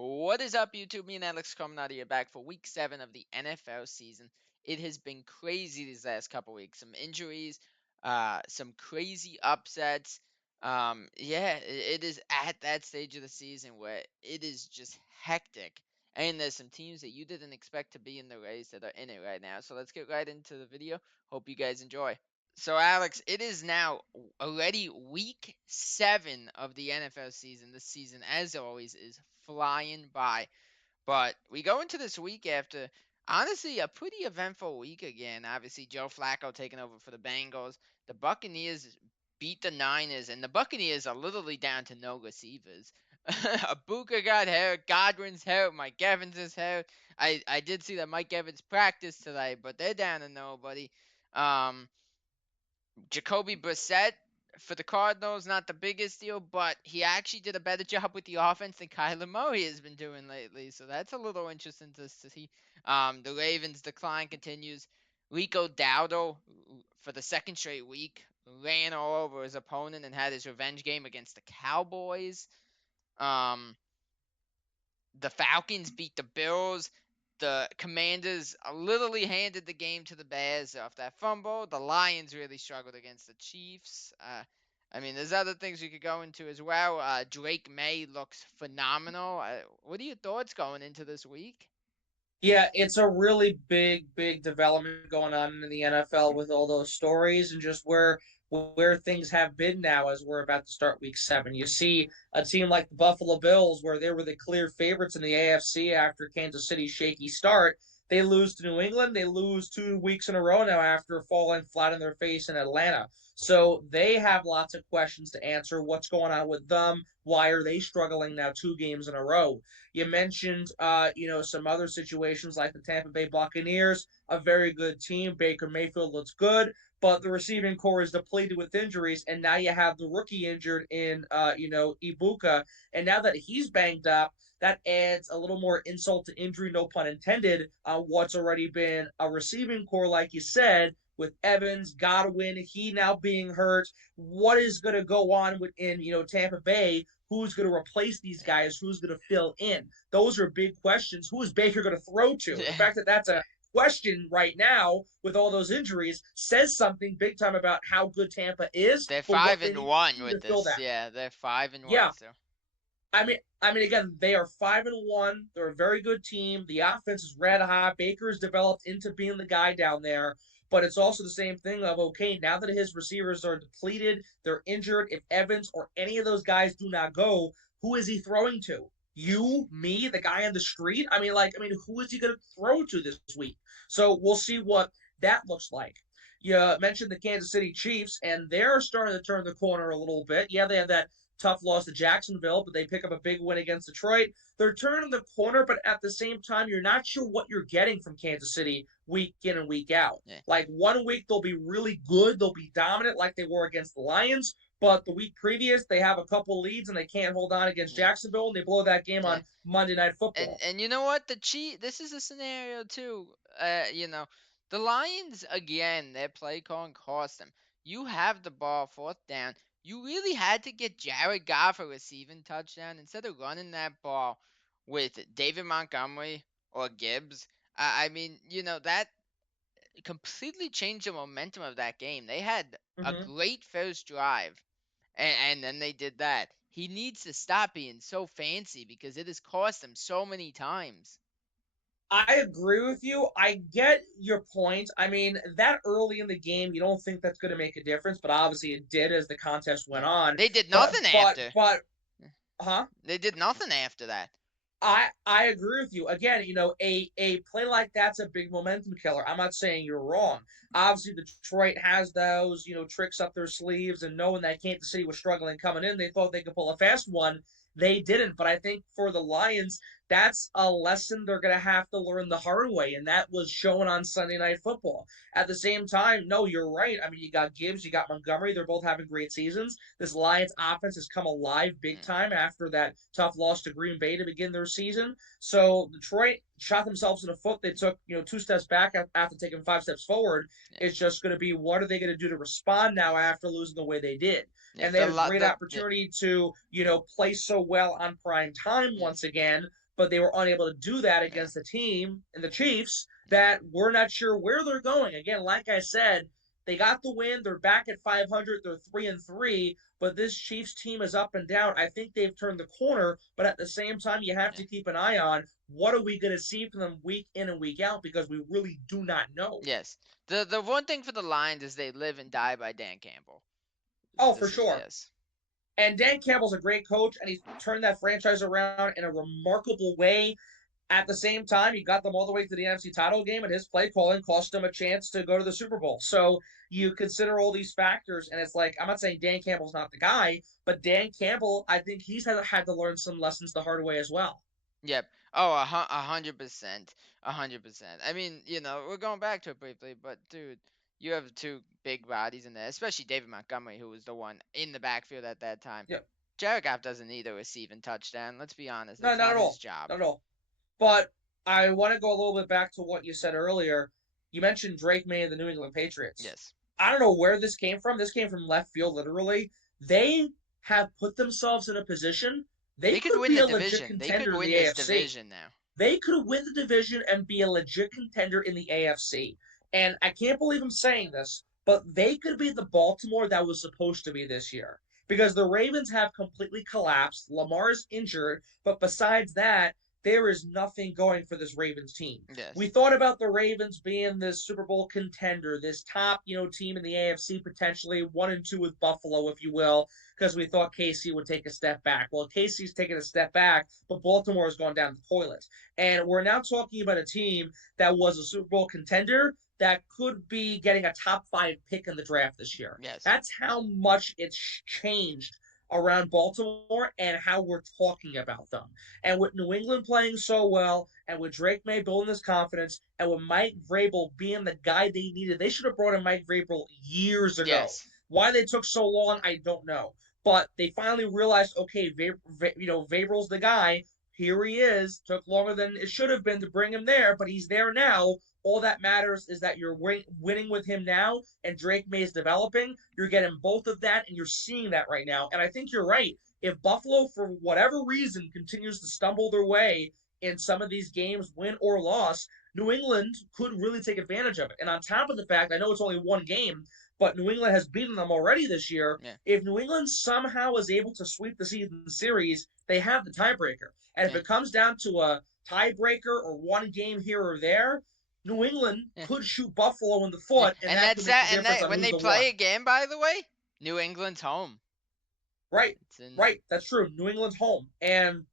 What is up, YouTube? Me and Alex Carminati are back for week 7 of the NFL season. It has been crazy these last couple weeks. Some injuries, some crazy upsets. It is at that stage of the season where it is just hectic. And there's some teams that you didn't expect to be in the race that are in it right now. So let's get right into the video. Hope you guys enjoy. So, Alex, it is now already week 7 of the NFL season. This season, as always, is flying by. But we go into this week after, honestly, a pretty eventful week again. Obviously, Joe Flacco taking over for the Bengals. The Buccaneers beat the Niners, and the Buccaneers are literally down to no receivers. Abuka got hurt, Godwin's hurt, Mike Evans is hurt. I did see that Mike Evans practiced today, but they're down to nobody. Um, Jacoby Brissett for the Cardinals, not the biggest deal, but he actually did a better job with the offense than Kyler Murray has been doing lately. So that's a little interesting to see. The Ravens' decline continues. Rico Dowdle, for the second straight week, ran all over his opponent and had his revenge game against the Cowboys. Um, the Falcons beat the Bills. The Commanders literally handed the game to the Bears off that fumble. The Lions really struggled against the Chiefs. There's other things we could go into as well. Drake May looks phenomenal. What are your thoughts going into this week? Yeah, it's a really big development going on in the NFL with all those stories and just where things have been now as we're about to start week 7. You see a team like the Buffalo Bills where they were the clear favorites in the AFC after Kansas City's shaky start. They lose to New England. They lose 2 weeks in a row now after falling flat on their face in Atlanta. So they have lots of questions to answer. What's going on with them? Why are they struggling now 2 games in a row? You mentioned, some other situations like the Tampa Bay Buccaneers, a very good team. Baker Mayfield looks good, but the receiving core is depleted with injuries, and now you have the rookie injured in, Ibuka, and now that he's banged up, that adds a little more insult to injury, no pun intended, on what's already been a receiving core, like you said, with Evans, Godwin, he now being hurt. What is going to go on within, Tampa Bay? Who's going to replace these guys? Who's going to fill in? Those are big questions. Who is Baker going to throw to? The fact that that's a question right now with all those injuries says something big time about how good Tampa is, They're but what five they and need one to with fill this. that. Yeah, they're 5-1. Yeah, So I mean, again, they are 5-1. They're a very good team. The offense is red hot. Baker's developed into being the guy down there. But it's also the same thing of okay, now that his receivers are depleted, they're injured. If Evans or any of those guys do not go, who is he throwing to? You, me, the guy on the street? Who is he going to throw to this week? So we'll see what that looks like. You mentioned the Kansas City Chiefs, and they're starting to turn the corner a little bit. Yeah, they have that tough loss to Jacksonville, but they pick up a big win against Detroit. They're turning the corner, but at the same time, you're not sure what you're getting from Kansas City week in and week out. yeah, Like 1 week, they'll be really good, they'll be dominant like they were against the Lions. But the week previous, they have a couple leads and they can't hold on against yeah, Jacksonville, and they blow that game yeah. on Monday Night And Football. and you know what? This is a scenario too. The Lions again, their play calling cost them. You have the ball 4th down. You really had to get Jared Goff a receiving touchdown instead of running that ball with David Montgomery or Gibbs. That completely changed the momentum of that game. They had a Mm-hmm. great first drive, and then they did that. He needs to stop being so fancy because it has cost him so many times. I agree with you. I get your point. I mean, that early in the game, you don't think that's going to make a difference, but obviously it did as the contest went Yeah. on. They did But nothing but after. but huh? They did nothing after that. I agree with you. Again, a play like that's a big momentum killer. I'm not saying you're wrong. Obviously, Detroit has those, tricks up their sleeves, and knowing that Kansas City was struggling coming in, they thought they could pull a fast one. They didn't. But I think for the Lions, that's a lesson they're going to have to learn the hard way, and that was shown on Sunday Night Football. At the same time, no, you're right. I mean, you got Gibbs, you got Montgomery. They're both having great seasons. This Lions offense has come alive big Mm, time after that tough loss to Green Bay to begin their season. So Detroit shot themselves in the foot. They took 2 steps back after taking 5 steps forward. yeah. It's just going to be what are they going to do to respond now after losing the way they did? Yeah. And they The had a lot. great opportunity to play so well on prime time Yeah. once again. but they were unable to do that Yeah. against the team and the Chiefs that we're not sure where they're going. Again, like I said, they got the win. They're back at 500. They're 3-3. But this Chiefs team is up and down. I think they've turned the corner. But at the same time, you have Yeah. to keep an eye on what are we going to see from them week in and week out because we really do not know. Yes. The one thing for the Lions is they live and die by Dan Campbell. Oh, for This is sure. yes. And Dan Campbell's a great coach, and he's turned that franchise around in a remarkable way. At the same time, he got them all the way to the NFC title game, and his play calling cost them a chance to go to the Super Bowl. So you consider all these factors, and it's like, I'm not saying Dan Campbell's not the guy, but Dan Campbell, I think he's had to learn some lessons the hard way as well. Yep. Oh, 100%. 100%. I mean, we're going back to it briefly, but dude, you have two big bodies in there, especially David Montgomery, who was the one in the backfield at that time. Yep. Jared Goff doesn't need a receiving touchdown. Let's be honest, No, that's not not at his all. job. Not at all. But I want to go a little bit back to what you said earlier. You mentioned Drake May and the New England Patriots. Yes. I don't know where this came from. This came from left field, literally. They have put themselves in a position they They could could win be the a legit division. They could contender in win the this AFC. division now. They could win the division and be a legit contender in the AFC. And I can't believe I'm saying this, but they could be the Baltimore that was supposed to be this year. Because the Ravens have completely collapsed. Lamar's injured, but besides that, there is nothing going for this Ravens team. Yes. We thought about the Ravens being this Super Bowl contender, this top, team in the AFC, potentially 1-2 with Buffalo, if you will, because we thought KC would take a step back. Well, KC's taken a step back, but Baltimore has gone down the toilet. And we're now talking about a team that was a Super Bowl contender that could be getting a top 5 pick in the draft this year. Yes. That's how much it's changed around Baltimore and how we're talking about them. And with New England playing so well, and with Drake May building his confidence, and with Mike Vrabel being the guy they needed, they should have brought in Mike Vrabel years ago. Yes. Why they took so long, I don't know. But they finally realized, okay, Vrabel's the guy. Here he is. Took longer than it should have been to bring him there, but he's there now. All that matters is that you're winning with him now, and Drake May is developing. You're getting both of that, and you're seeing that right now. And I think you're right. If Buffalo, for whatever reason, continues to stumble their way in some of these games, win or loss, New England could really take advantage of it. And on top of the fact, I know it's only one game, but New England has beaten them already this year. Yeah. If New England somehow is able to sweep the season series, they have the tiebreaker. And if it comes down to a tiebreaker or one game here or there, New England could shoot Buffalo in the foot, and that could make the difference on when they who's the play one. again, by the way, New England's home. Right, right. That's true. New England's home, and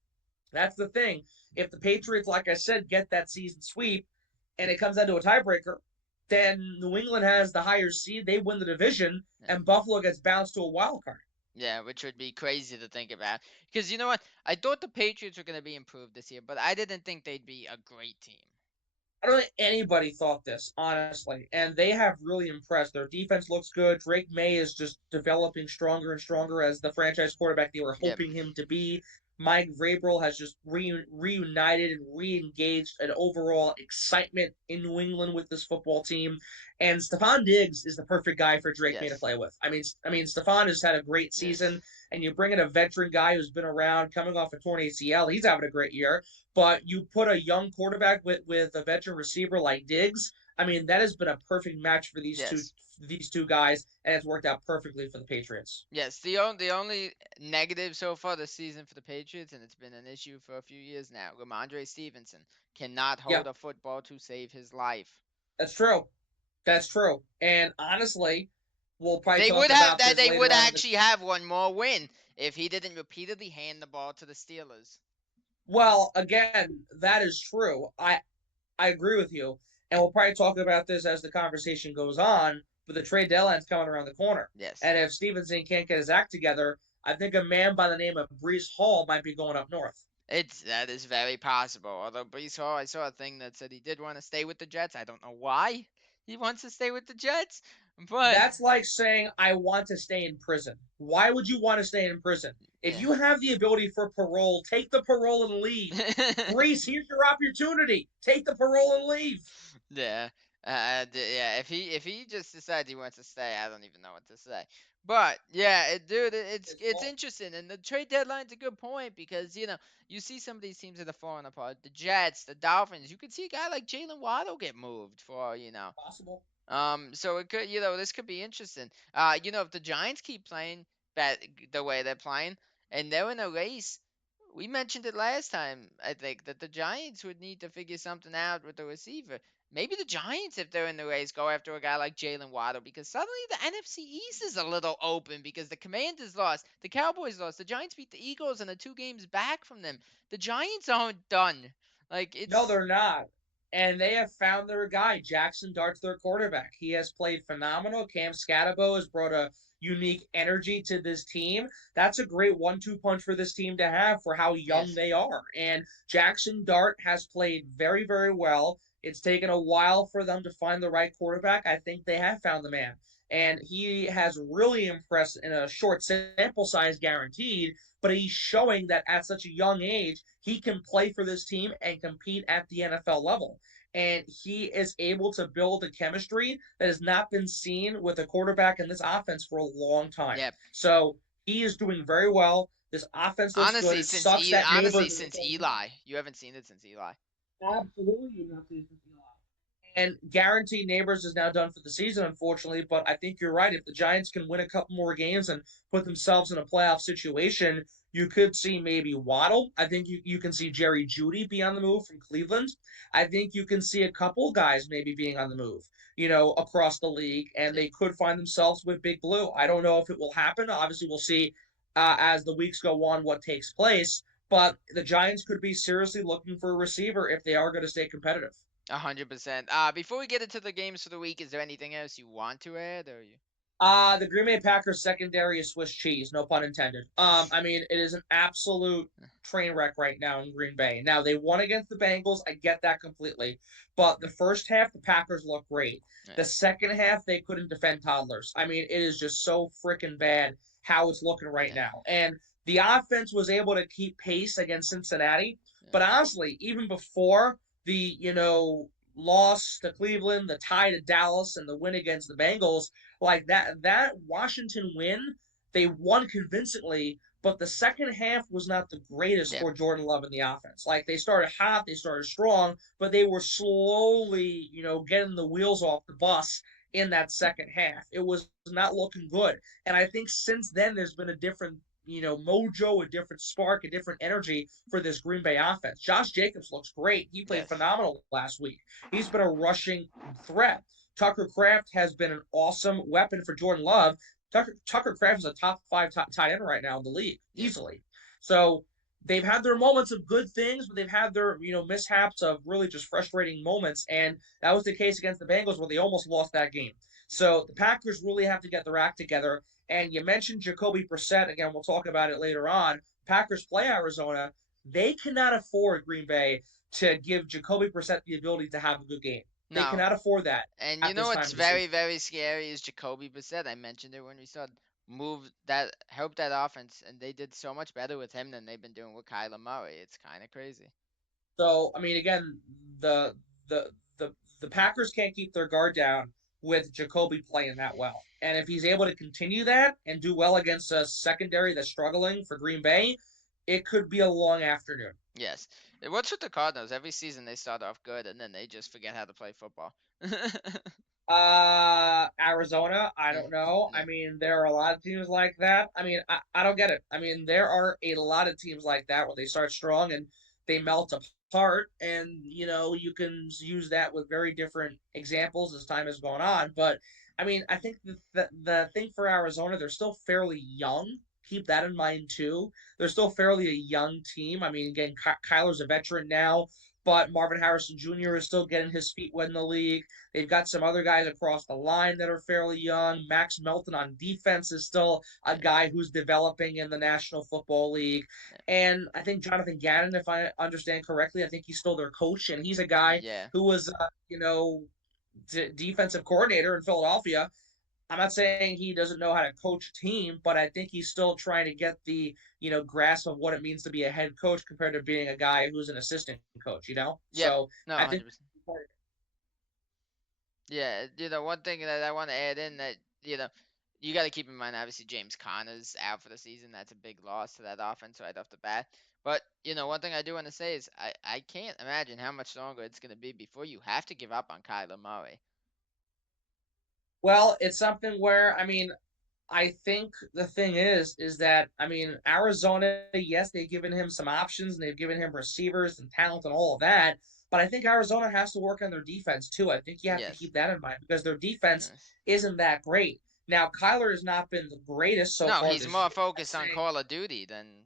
that's the thing. If the Patriots, like I said, get that season sweep, and it comes down to a tiebreaker, then New England has the higher seed. They win the division, and Buffalo gets bounced to a wild card. Yeah, which would be crazy to think about. Because you know what? I thought the Patriots were going to be improved this year, but I didn't think they'd be a great team. I don't think anybody thought this, honestly. And they have really impressed. Their defense looks good. Drake May is just developing stronger and stronger as the franchise quarterback they were hoping him to be. Mike Vrabel has just reunited and re-engaged an overall excitement in New England with this football team. And Stefon Diggs is the perfect guy for Drake May to play with. I mean, Stefon has had a great season, and you bring in a veteran guy who's been around, coming off a torn ACL. He's having a great year. But you put a young quarterback with a veteran receiver like Diggs. I mean, that has been a perfect match for these two guys, and it's worked out perfectly for the Patriots. Yes, the only negative so far this season for the Patriots, and it's been an issue for a few years now, Rhamondre Stevenson cannot hold a football to save his life. That's true. That's true. And honestly, we'll probably they would have that. They would actually have one more win if he didn't repeatedly hand the ball to the Steelers. Well, again, that is true. I agree with you, and we'll probably talk about this as the conversation goes on. But the trade deadline's coming around the corner. Yes. And if Stevenson can't get his act together, I think a man by the name of Breece Hall might be going up north. That is very possible. Although Breece Hall, I saw a thing that said he did want to stay with the Jets. I don't know why he wants to stay with the Jets, but that's like saying I want to stay in prison. Why would you want to stay in prison? If you have the ability for parole, take the parole and leave. Breece, here's your opportunity. Take the parole and leave. Yeah. Yeah, if he just decides he wants to stay, I don't even know what to say. But yeah, it's Well, interesting, and the trade deadline's a good point because you see some of these teams that are falling apart. The Jets, the Dolphins. You could see a guy like Jalen Waddle get moved for. possible. So it could, this could be interesting. If the Giants keep playing the way they're playing, and they're in a race, we mentioned it last time, I think, that the Giants would need to figure something out with the receiver. Maybe the Giants, if they're in the race, go after a guy like Jalen Waddle because suddenly the NFC East is a little open because the Commanders lost, the Cowboys lost, the Giants beat the Eagles and the 2 games back from them. The Giants aren't done. Like No, it's they're not. And they have found their guy. Jackson Dart's their quarterback. He has played phenomenal. Cam Scatabo has brought a unique energy to this team. That's a great 1-2 punch for this team to have for how young yes, they are. And Jackson Dart has played very, very well. It's taken a while for them to find the right quarterback. I think they have found the man. And he has really impressed in a short sample size, guaranteed, but he's showing that at such a young age, he can play for this team and compete at the NFL level. And he is able to build a chemistry that has not been seen with a quarterback in this offense for a long time. yep. So he is doing very well. This offense looks good. It sucks that Honestly, neighbors. since Eli, you haven't seen it since Eli. Absolutely not. And guaranteed Neighbors is now done for the season, unfortunately. But I think you're right. If the Giants can win a couple more games and put themselves in a playoff situation, you could see maybe Waddle. I think you can see Jerry Jeudy be on the move from Cleveland. I think you can see a couple guys maybe being on the move, across the league, and Yeah. they could find themselves with Big Blue. I don't know if it will happen. Obviously, we'll see as the weeks go on what takes place. But the Giants could be seriously looking for a receiver if they are going to stay competitive. 100%. Before we get into the games for the week, is there anything else you want to add, or you? The Green Bay Packers secondary is Swiss cheese, no pun intended. I mean, it is an absolute train wreck right now in Green Bay. Now they won against the Bengals, I get that completely, but the first half the Packers looked great. Yeah. The second half they couldn't defend toddlers. I mean, it is just so freaking bad how it's looking right Yeah. now. And the offense was able to keep pace against Cincinnati, Yeah. but honestly, even before the loss to Cleveland, the tie to Dallas, and the win against the Bengals, like that Washington win, they won convincingly, but the second half was not the greatest Yeah. for Jordan Love in the offense. Like they started hot, they started strong, but they were slowly, getting the wheels off the bus in that second half. It was not looking good. And I think since then there's been a different mojo, a different spark, a different energy for this Green Bay offense. Josh Jacobs looks great. He played Yes. phenomenal last week. He's been a rushing threat. Tucker Kraft has been an awesome weapon for Jordan Love. Tucker Kraft is a top five tight end right now in the league, Yep. easily. So they've had their moments of good things, but they've had their mishaps of really just frustrating moments, and that was the case against the Bengals where they almost lost that game. So the Packers really have to get their act together. And you mentioned Jacoby Brissett again. We'll talk about it later on. Packers play Arizona. They cannot afford Green Bay to give Jacoby Brissett the ability to have a good game. They No. cannot afford that And you at know this time what's of the very, season. very scary is Jacoby Brissett. I mentioned it when we started. Help that offense, and they did so much better with him than they've been doing with Kyler Murray. It's kind of crazy. So I mean, again, the the the the Packers can't keep their guard down with Jacoby playing that well. And if he's able to continue that and do well against a secondary that's struggling for Green Bay, it could be a long afternoon. Yes. What's with the Cardinals? Every season they start off good, and then they just forget how to play football. Arizona, I Yeah. don't know. Yeah. I mean, there are a lot of teams like that. I mean, I don't get it. I mean, there are a lot of teams like that where they start strong and they melt apart. And, you can use that with very different examples as time has gone on. But, I mean, I think the thing for Arizona, they're still fairly young. Keep that in mind, too. They're still fairly a young team. I mean, again, Kyler's a veteran now, but Marvin Harrison Jr. is still getting his feet wet in the league. They've got some other guys across the line that are fairly young. Max Melton on defense is still a guy who's developing in the National Football League. And I think Jonathan Gannon, if I understand correctly, I think he's still their coach, and he's a guy Yeah. who was, defensive coordinator in Philadelphia. I'm not saying he doesn't know how to coach a team, but I think he's still trying to get the grasp of what it means to be a head coach compared to being a guy who's an assistant coach. Yep. So No, I think 100%. Yeah. One thing that I want to add in that you got to keep in mind, obviously, James Conner's out for the season. That's a big loss to that offense right off the bat. But, one thing I do want to say is I can't imagine how much longer it's going to be before you have to give up on Kyler Murray. Well, it's something where I think the thing is that Arizona, yes, they've given him some options and they've given him receivers and talent and all of that, but I think Arizona has to work on their defense too. I think you have to Yes. keep that in mind because their defense Yes. isn't that great. Now, Kyler has not been the greatest so No, far he's this more year. I'm not focused on saying Call of Duty than.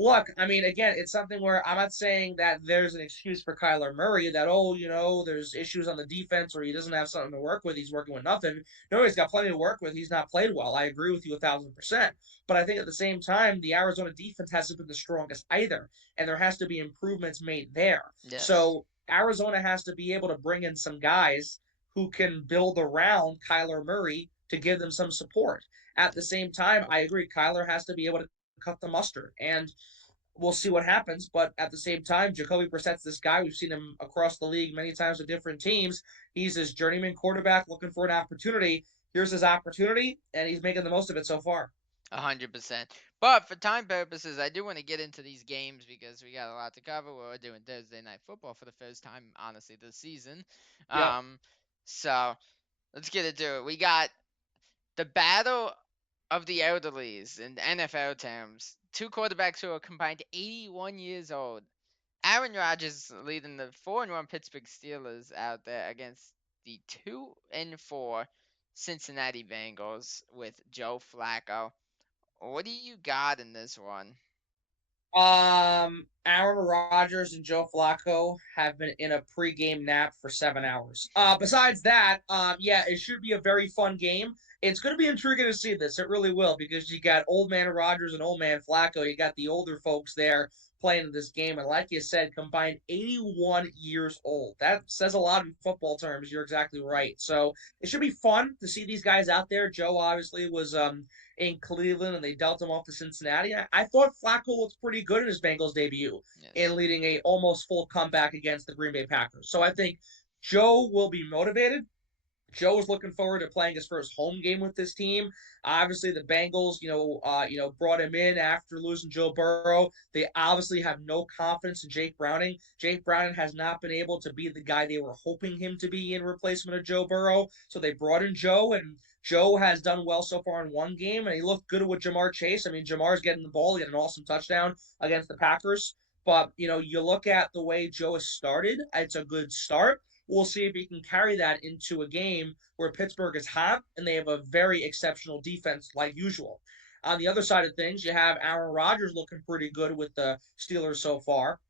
Look, again, it's something where I'm not saying that there's an excuse for Kyler Murray that, oh, there's issues on the defense or he doesn't have something to work with. He's working with nothing. No, he's got plenty to work with. He's not played well. I agree with you 1,000%. But I think at the same time, the Arizona defense hasn't been the strongest either. And there has to be improvements made there. Yes. So Arizona has to be able to bring in some guys who can build around Kyler Murray to give them some support. At the same time, I agree, Kyler has to be able to cut the mustard. And we'll see what happens. But at the same time, Jacoby Brissett's this guy. We've seen him across the league many times with different teams. He's his journeyman quarterback looking for an opportunity. Here's his opportunity, and he's making the most of it so far. 100%. But for time purposes, I do want to get into these games because we got a lot to cover. We're doing Thursday Night Football for the first time, honestly, this season. Yep. Um, so let's get into it. We got the battle of the elderlies in NFL terms. Two quarterbacks who are combined 81 years old. Aaron Rodgers leading the 4-1 Pittsburgh Steelers out there against the 2-4 Cincinnati Bengals with Joe Flacco. What do you got in this one? Aaron Rodgers and Joe Flacco have been in a pregame nap for 7 hours. Besides that, yeah, it should be a very fun game. It's going to be intriguing to see this. It really will because you got old man Rodgers and old man Flacco. You got the older folks there playing this game, and like you said, combined 81 years old. That says a lot in football terms. You're exactly right. So it should be fun to see these guys out there. Joe obviously was in Cleveland and they dealt him off to Cincinnati. I thought Flacco looked pretty good in his Bengals debut in Yes. leading a almost full comeback against the Green Bay Packers. So I think Joe will be motivated. Joe is looking forward to playing his first home game with this team. Obviously, the Bengals, brought him in after losing Joe Burrow. They obviously have no confidence in Jake Browning. Jake Browning has not been able to be the guy they were hoping him to be in replacement of Joe Burrow. So they brought in Joe, and Joe has done well so far in one game, and he looked good with Ja'Marr Chase. Ja'Marr's getting the ball. He had an awesome touchdown against the Packers. But, you look at the way Joe has started, it's a good start. We'll see if he can carry that into a game where Pittsburgh is hot and they have a very exceptional defense like usual. On the other side of things, you have Aaron Rodgers looking pretty good with the Steelers so far.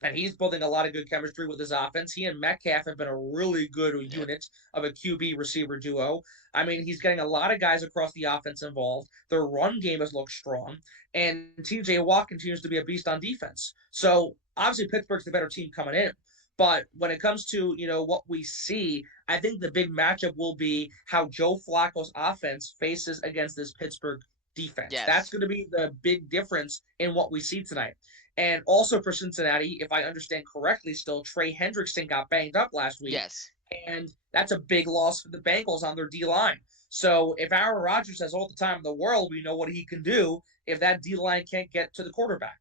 And he's building a lot of good chemistry with his offense. He and Metcalf have been a really good Yep. unit of a QB receiver duo. He's getting a lot of guys across the offense involved. Their run game has looked strong, and TJ Watt continues to be a beast on defense. So obviously Pittsburgh's the better team coming in. But when it comes to what we see, I think the big matchup will be how Joe Flacco's offense faces against this Pittsburgh defense. That's Yes. going to be the big difference in what we see tonight. And also for Cincinnati, if I understand correctly, still Trey Hendrickson got banged up last week, Yes. and that's a big loss for the Bengals on their D line. So if Aaron Rodgers has all the time in the world, we know what he can do if that D line can't get to the quarterback.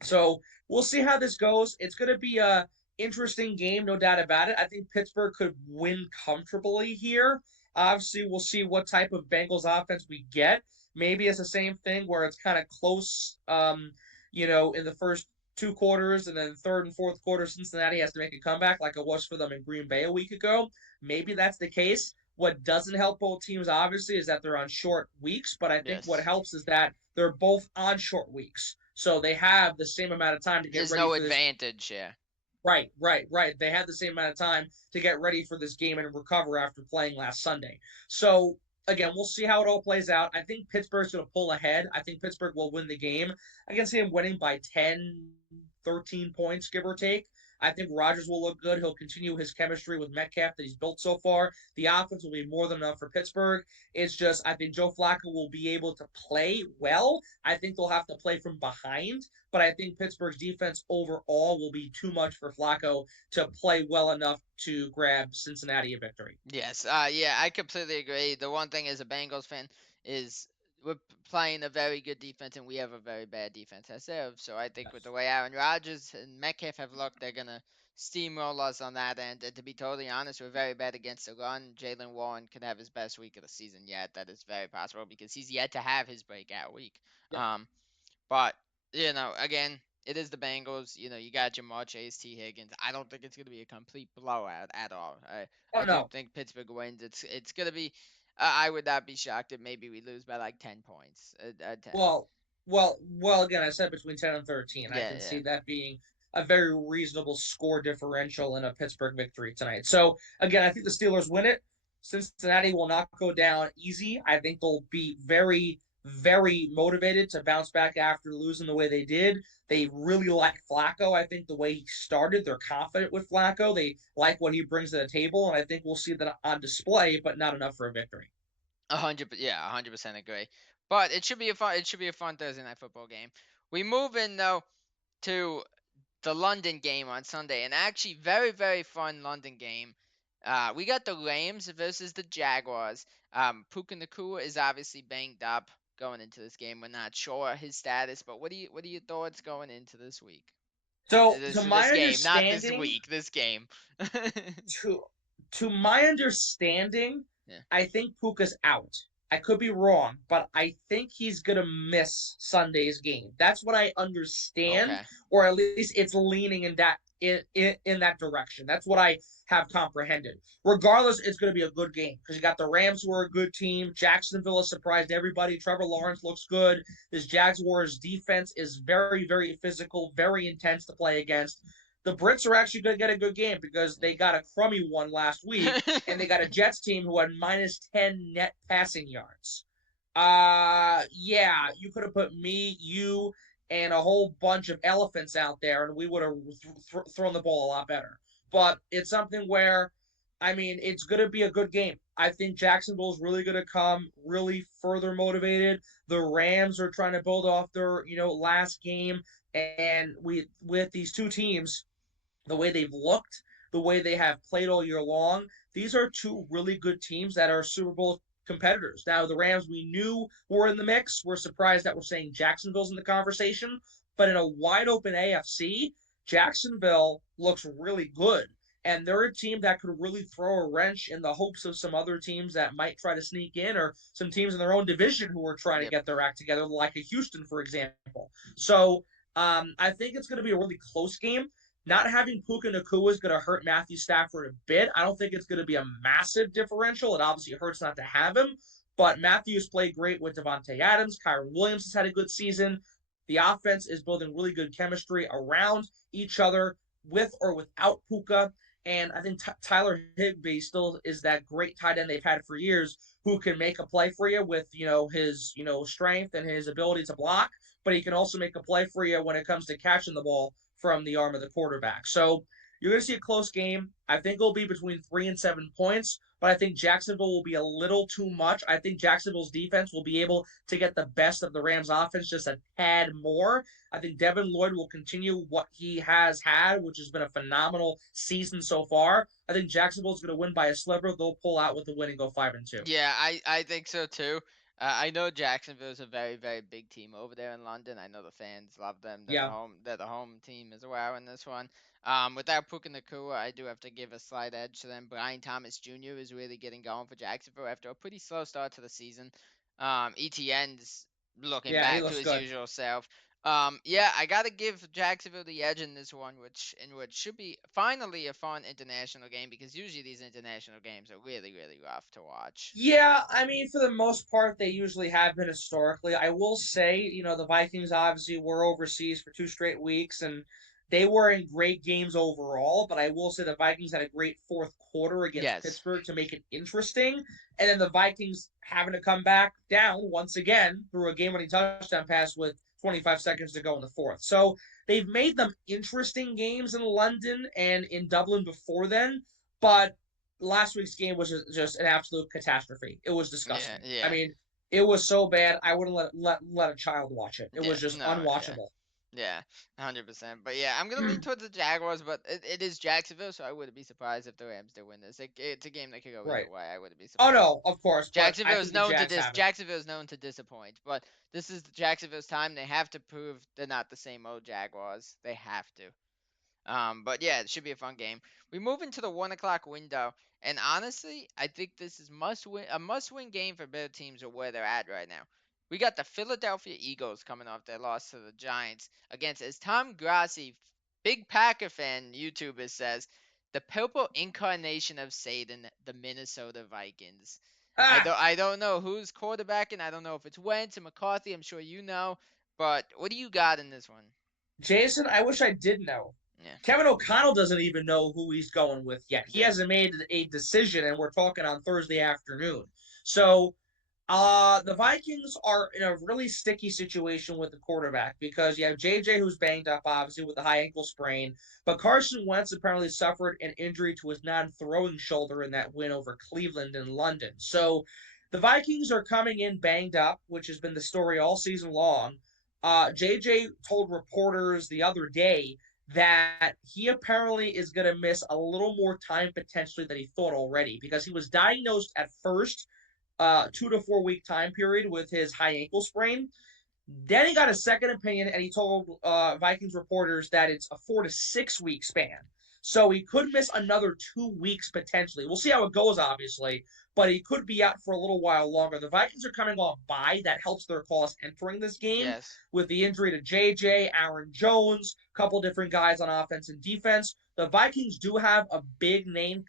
Yep. So we'll see how this goes. It's going to be a interesting game, no doubt about it. I think Pittsburgh could win comfortably here. Obviously, we'll see what type of Bengals offense we get. Maybe it's the same thing where it's kind of close, in the first two quarters, and then third and fourth quarter, Cincinnati has to make a comeback like it was for them in Green Bay a week ago. Maybe that's the case. What doesn't help both teams, obviously, is that they're on short weeks, but I think what Yes. helps is that they're both on short weeks. So they have the same amount of time to get There's ready no for this. advantage here. Right, right, right. They had the same amount of time to get ready for this game and recover after playing last Sunday. So again, we'll see how it all plays out. I think Pittsburgh's going to pull ahead. I think Pittsburgh will win the game. I can see them winning by 10, 13 points, give or take. I think Rodgers will look good. He'll continue his chemistry with Metcalf that he's built so far. The offense will be more than enough for Pittsburgh. It's just I think Joe Flacco will be able to play well. I think they'll have to play from behind, but I think Pittsburgh's defense overall will be too much for Flacco to play well enough to grab Cincinnati a victory. Yes, yeah, I completely agree. The one thing as a Bengals fan is we're playing a very good defense and we have a very bad defense ourselves. So I think with the Yes. way Aaron Rodgers and Metcalf have looked, they're gonna steamroll us on that end. And to be totally honest, we're very bad against the run. Jalen Warren could have his best week of the season yet. That is very possible because he's yet to have his breakout week. Yep. Um, but again, it is the Bengals. You got Jamar Chase, T. Higgins. I don't think it's gonna be a complete blowout at all. Oh I do no. think Pittsburgh wins. It's gonna be. I would not be shocked if maybe we lose by like 10 points. 10. Well, well. Again, I said between 10 and 13. I Yeah, can yeah. see that being a very reasonable score differential in a Pittsburgh victory tonight. So again, I think the Steelers win it. Cincinnati will not go down easy. I think they'll be very, very motivated to bounce back after losing the way they did. They really like Flacco. I think the way he started, they're confident with Flacco. They like what he brings to the table, and I think we'll see that on display, but not enough for a victory. 100. Yeah, 100% agree. But it should be a fun. It should be a fun Thursday night football game. We move in though to the London game on Sunday, and actually very very fun London game. We got the Rams versus the Jaguars. Puka Nakua is obviously banged up going into this game. We're not sure his status, but what are your thoughts going into this week? So, This to this my game, not this understanding, week. This game. to to my understanding, Yeah. I think Puka's out. I could be wrong, but I think he's gonna miss Sunday's game. That's what I understand, Okay. or at least it's leaning in that direction. That's what I have comprehended. Regardless, it's gonna be a good game because you got the Rams who are a good team. Jacksonville has surprised everybody. Trevor Lawrence looks good. This Jaguars defense is very, very physical, very intense to play against. The Brits are actually going to get a good game because they got a crummy one last week, and they got a Jets team who had minus 10 net passing yards. Yeah, you could have put me, you, and a whole bunch of elephants out there, and we would have thrown the ball a lot better. But it's something where, I mean, it's going to be a good game. I think Jacksonville's really going to come really further motivated. The Rams are trying to build off their, last game, and with these two teams, the way they've looked, the way they have played all year long. These are two really good teams that are Super Bowl competitors. Now, the Rams we knew were in the mix. We're surprised that we're saying Jacksonville's in the conversation. But in a wide open AFC, Jacksonville looks really good. And they're a team that could really throw a wrench in the hopes of some other teams that might try to sneak in, or some teams in their own division who are trying to Yep. get their act together, like a Houston, for example. So I think it's going to be a really close game. Not having Puka Nakua is going to hurt Matthew Stafford a bit. I don't think it's going to be a massive differential. It obviously hurts not to have him, but Matthews played great with Devontae Adams. Kyron Williams has had a good season. The offense is building really good chemistry around each other with or without Puka. And I think Tyler Higbee still is that great tight end they've had for years who can make a play for you with, his, strength and his ability to block, but he can also make a play for you when it comes to catching the ball from the arm of the quarterback. So you're going to see a close game. I think it'll be between 3 and 7 points, but I think Jacksonville will be a little too much. I think Jacksonville's defense will be able to get the best of the Rams offense just a tad more. I think Devin Lloyd will continue what he has had, which has been a phenomenal season so far. I think Jacksonville's going to win by a sliver. They'll pull out with the win and go 5-2. Yeah, I think so too. I know Jacksonville is a very very big team over there in London. I know the fans love them. Yeah. They're the home team as well in this one. Without Puka Nakua, I do have to give a slight edge to them. Brian Thomas Jr. is really getting going for Jacksonville after a pretty slow start to the season. ETN's looking Yeah, he back to looks his good. usual self. Yeah, I gotta give Jacksonville the edge in this one, which should be finally a fun international game because usually these international games are really really rough to watch. Yeah, I mean, for the most part, they usually have been historically. I will say, the Vikings obviously were overseas for 2 straight weeks, and they were in great games overall. But I will say the Vikings had a great fourth quarter against Yes. Pittsburgh to make it interesting. And then the Vikings having to come back down once again through a game winning touchdown pass with 25 seconds to go in the fourth. So they've made them interesting games in London and in Dublin before then, but last week's game was just an absolute catastrophe. It was Yeah, disgusting. I yeah, mean, it was so bad I wouldn't let a child watch it. It yeah. was just No, yeah. unwatchable. Yeah, 100%. But yeah, I'm gonna lean towards the Jaguars, but it is Jacksonville, so I wouldn't be surprised if the Rams do win this. It's a game that could go Right. either way. I wouldn't be Oh surprised. no, of course, but I think the Jags have it. Jacksonville is known to disappoint, but this is Jacksonville's time. They have to prove they're not the same old Jaguars. They have to. But yeah, it should be a fun game. We move into the 1 o'clock window, and honestly, I think this is a must win game for better teams or where they're at right now. We got the Philadelphia Eagles coming off their loss to the Giants against, as Tom Grassi, big Packer fan YouTuber, says, the purple incarnation of Satan, the Minnesota Vikings. Ah, I don't know who's quarterbacking. I don't know if it's Wentz or McCarthy. I'm sure you know, but what do you got in this one? Jason, I wish I did know. Yeah, Kevin O'Connell doesn't even know who he's going with yet. He yeah, hasn't made a decision, and we're talking on Thursday afternoon. So the Vikings are in a really sticky situation with the quarterback because you have JJ who's banged up, obviously, with a high ankle sprain, but Carson Wentz apparently suffered an injury to his non throwing shoulder in that win over Cleveland and London. So the Vikings are coming in banged up, which has been the story all season long. JJ told reporters the other day that he apparently is going to miss a little more time potentially than he thought already because he was diagnosed at first 2 to 4 week time period with his high ankle sprain. Then he got a second opinion and he told Vikings reporters that it's a 4 to 6 week span. So he could miss another 2 weeks potentially. We'll see how it goes, obviously, but he could be out for a little while longer. The Vikings are coming off bye. That helps their cause entering this game yes. with the injury to JJ, Aaron Jones, a couple different guys on offense and defense. The Vikings do have a big name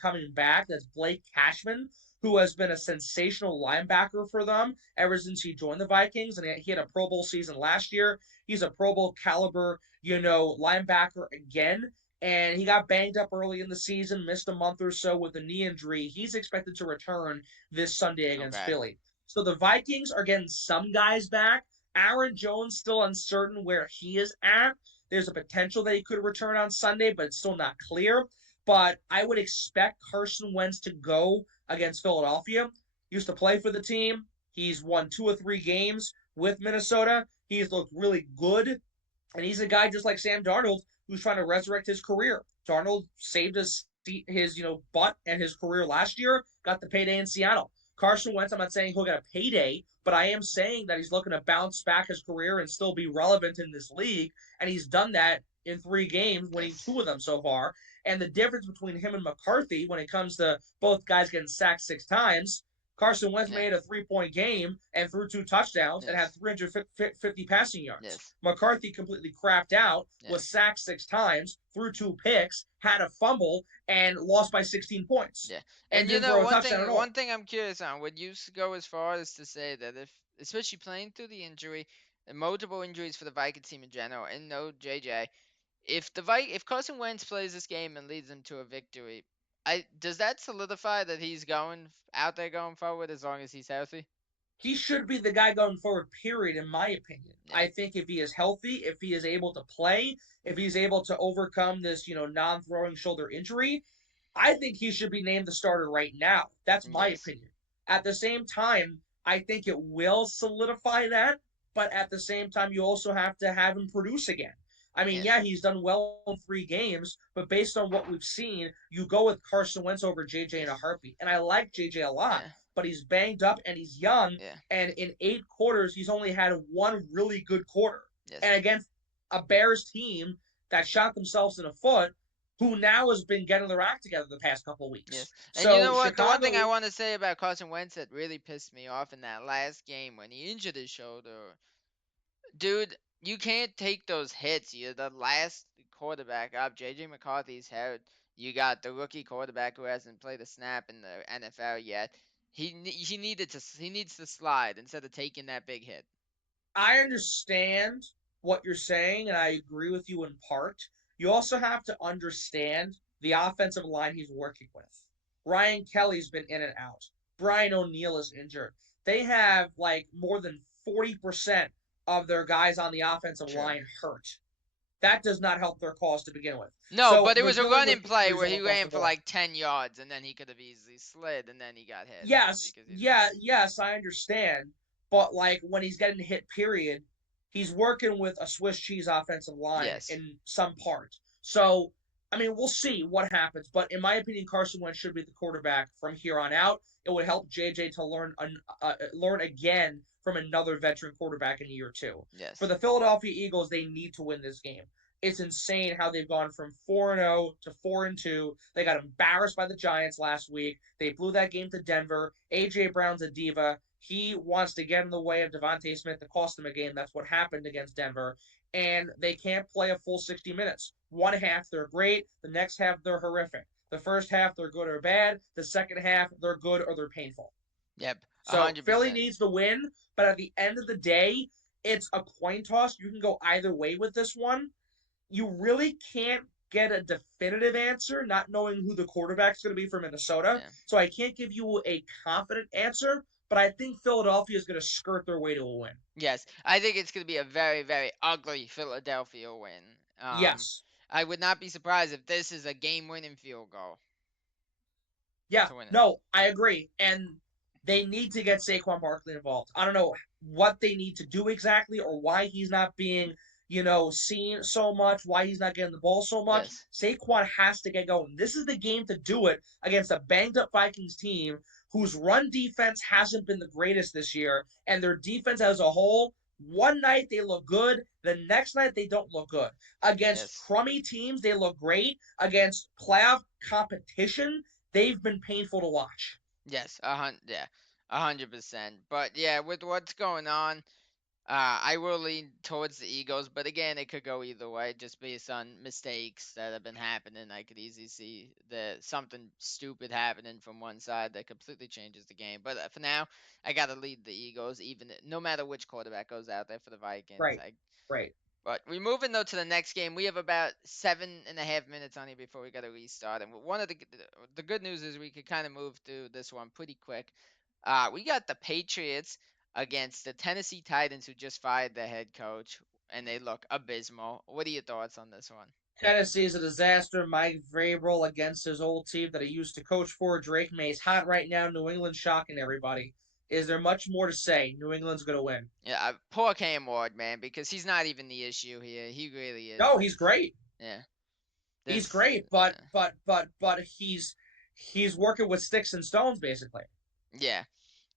coming back. That's Blake Cashman, who has been a sensational linebacker for them ever since he joined the Vikings. And he had a Pro Bowl season last year. He's a Pro Bowl caliber, linebacker again. And he got banged up early in the season, missed a month or so with a knee injury. He's expected to return this Sunday against Okay. Philly. So the Vikings are getting some guys back. Aaron Jones still uncertain where he is at. There's a potential that he could return on Sunday, but it's still not clear. But I would expect Carson Wentz to go against Philadelphia. He used to play for the team. He's won 2 or 3 games with Minnesota. He's looked really good. And he's a guy just like Sam Darnold who's trying to resurrect his career. Darnold saved his butt and his career last year, got the payday in Seattle. Carson Wentz, I'm not saying he'll get a payday, but I am saying that he's looking to bounce back his career and still be relevant in this league. And he's done that in 3 games, winning Yes. 2 of them so far. And the difference between him and McCarthy when it comes to both guys getting sacked 6 times, Carson Wentz Yeah. made a 3-point game and threw 2 touchdowns and had Yes. 350 passing yards. Yes. McCarthy completely crapped out, was Yes. sacked 6 times, threw 2 picks, had a fumble, and lost by 16 points. Yeah. And And didn't throw a touchdown at all. one thing I'm curious on, would you go as far as to say that if, especially playing through the injury, and multiple injuries for the Vikings team in general, and no JJ, if Carson Wentz plays this game and leads them to a victory, does that solidify that he's going out there going forward as long as he's healthy? He should be the guy going forward, period, in my opinion. Yeah. I think if he is healthy, if he is able to play, if he's able to overcome this, non throwing shoulder injury, I think he should be named the starter right now. That's my Yes. opinion. At the same time, I think it will solidify that, but at the same time, you also have to have him produce again. I mean, Yes. yeah, he's done well in 3 games, but based on what we've seen, you go with Carson Wentz over JJ in a Yes. heartbeat. And I like JJ a lot, Yeah. but he's banged up and he's young. Yeah. And in 8 quarters, he's only had one really good quarter. Yes. And against a Bears team that shot themselves in the foot, who now has been getting their act together the past couple of weeks. Yes. And you So know what? The one thing I Chicago, want to say about Carson Wentz that really pissed me off in that last game when he injured his shoulder, dude, you can't take those hits. You're the last quarterback up. JJ McCarthy's hurt. You got the rookie quarterback who hasn't played a snap in the NFL yet. He needs to slide instead of taking that big hit. I understand what you're saying, and I agree with you in part. You also have to understand the offensive line he's working with. Ryan Kelly's been in and out. Brian O'Neill is injured. They have like more than 40% of their guys on the offensive True. line hurt. that does not help their cause to begin with. No, So but it we're was a dealing with running play injuries where all he across the ran for board. like 10 yards and then he could have easily slid and then he got hit Yes, because he didn't. yeah, yes, I understand. But like when he's getting hit, period, he's working with a Swiss cheese offensive line Yes. in some part. So I mean, we'll see what happens. But in my opinion, Carson Wentz should be the quarterback from here on out. It would help JJ to learn again from another veteran quarterback in year two. For Yes. the Philadelphia Eagles, they need to win this game. It's insane how they've gone from 4-0 to 4-2. They got embarrassed by the Giants last week. They blew that game to Denver. AJ Brown's a diva. He wants to get in the way of Devontae Smith to cost them a game. That's what happened against Denver. And they can't play a full 60 minutes. One half, they're great. The next half, they're horrific. The first half, they're good or bad. The second half, they're good or they're painful. Yep. So Philly 100%. needs to win, but at the end of the day, it's a coin toss. You can go either way with this one. You really can't get a definitive answer not knowing who the quarterback's going to be for Minnesota. Yeah. So I can't give you a confident answer, but I think Philadelphia is going to skirt their way to a win. Yes. I think it's going to be a very, very ugly Philadelphia win. Yes. I would not be surprised if this is a game-winning field goal Yeah. to win it. No, I agree. And they need to get Saquon Barkley involved. I don't know what they need to do exactly or why he's not being, seen so much, why he's not getting the ball so much. Yes. Saquon has to get going. This is the game to do it against a banged up Vikings team whose run defense hasn't been the greatest this year, and their defense as a whole. One night they look good, the next night they don't look good. Against Yes. crummy teams, they look great. Against playoff competition, they've been painful to watch. Yes. 100%. But yeah, with what's going on, I will lean towards the Eagles, but again, it could go either way, just based on mistakes that have been happening. I could easily see something stupid happening from one side that completely changes the game. But for now, I gotta lead the Eagles, even no matter which quarterback goes out there for the Vikings. Right. Right. But we're moving though to the next game. We have about 7.5 minutes on here before we gotta restart. And one of the good news is we could kind of move through this one pretty quick. We got the Patriots against the Tennessee Titans, who just fired their head coach, and they look abysmal. What are your thoughts on this one? Tennessee is a disaster. Mike Vrabel against his old team that he used to coach for. Drake May's hot right now. New England shocking everybody. Is there much more to say? New England's going to win. Yeah, poor Cam Ward, man, because he's not even the issue here. He really No, isn't. he's great. Yeah, He's this. great, but he's working with sticks and stones basically. Yeah.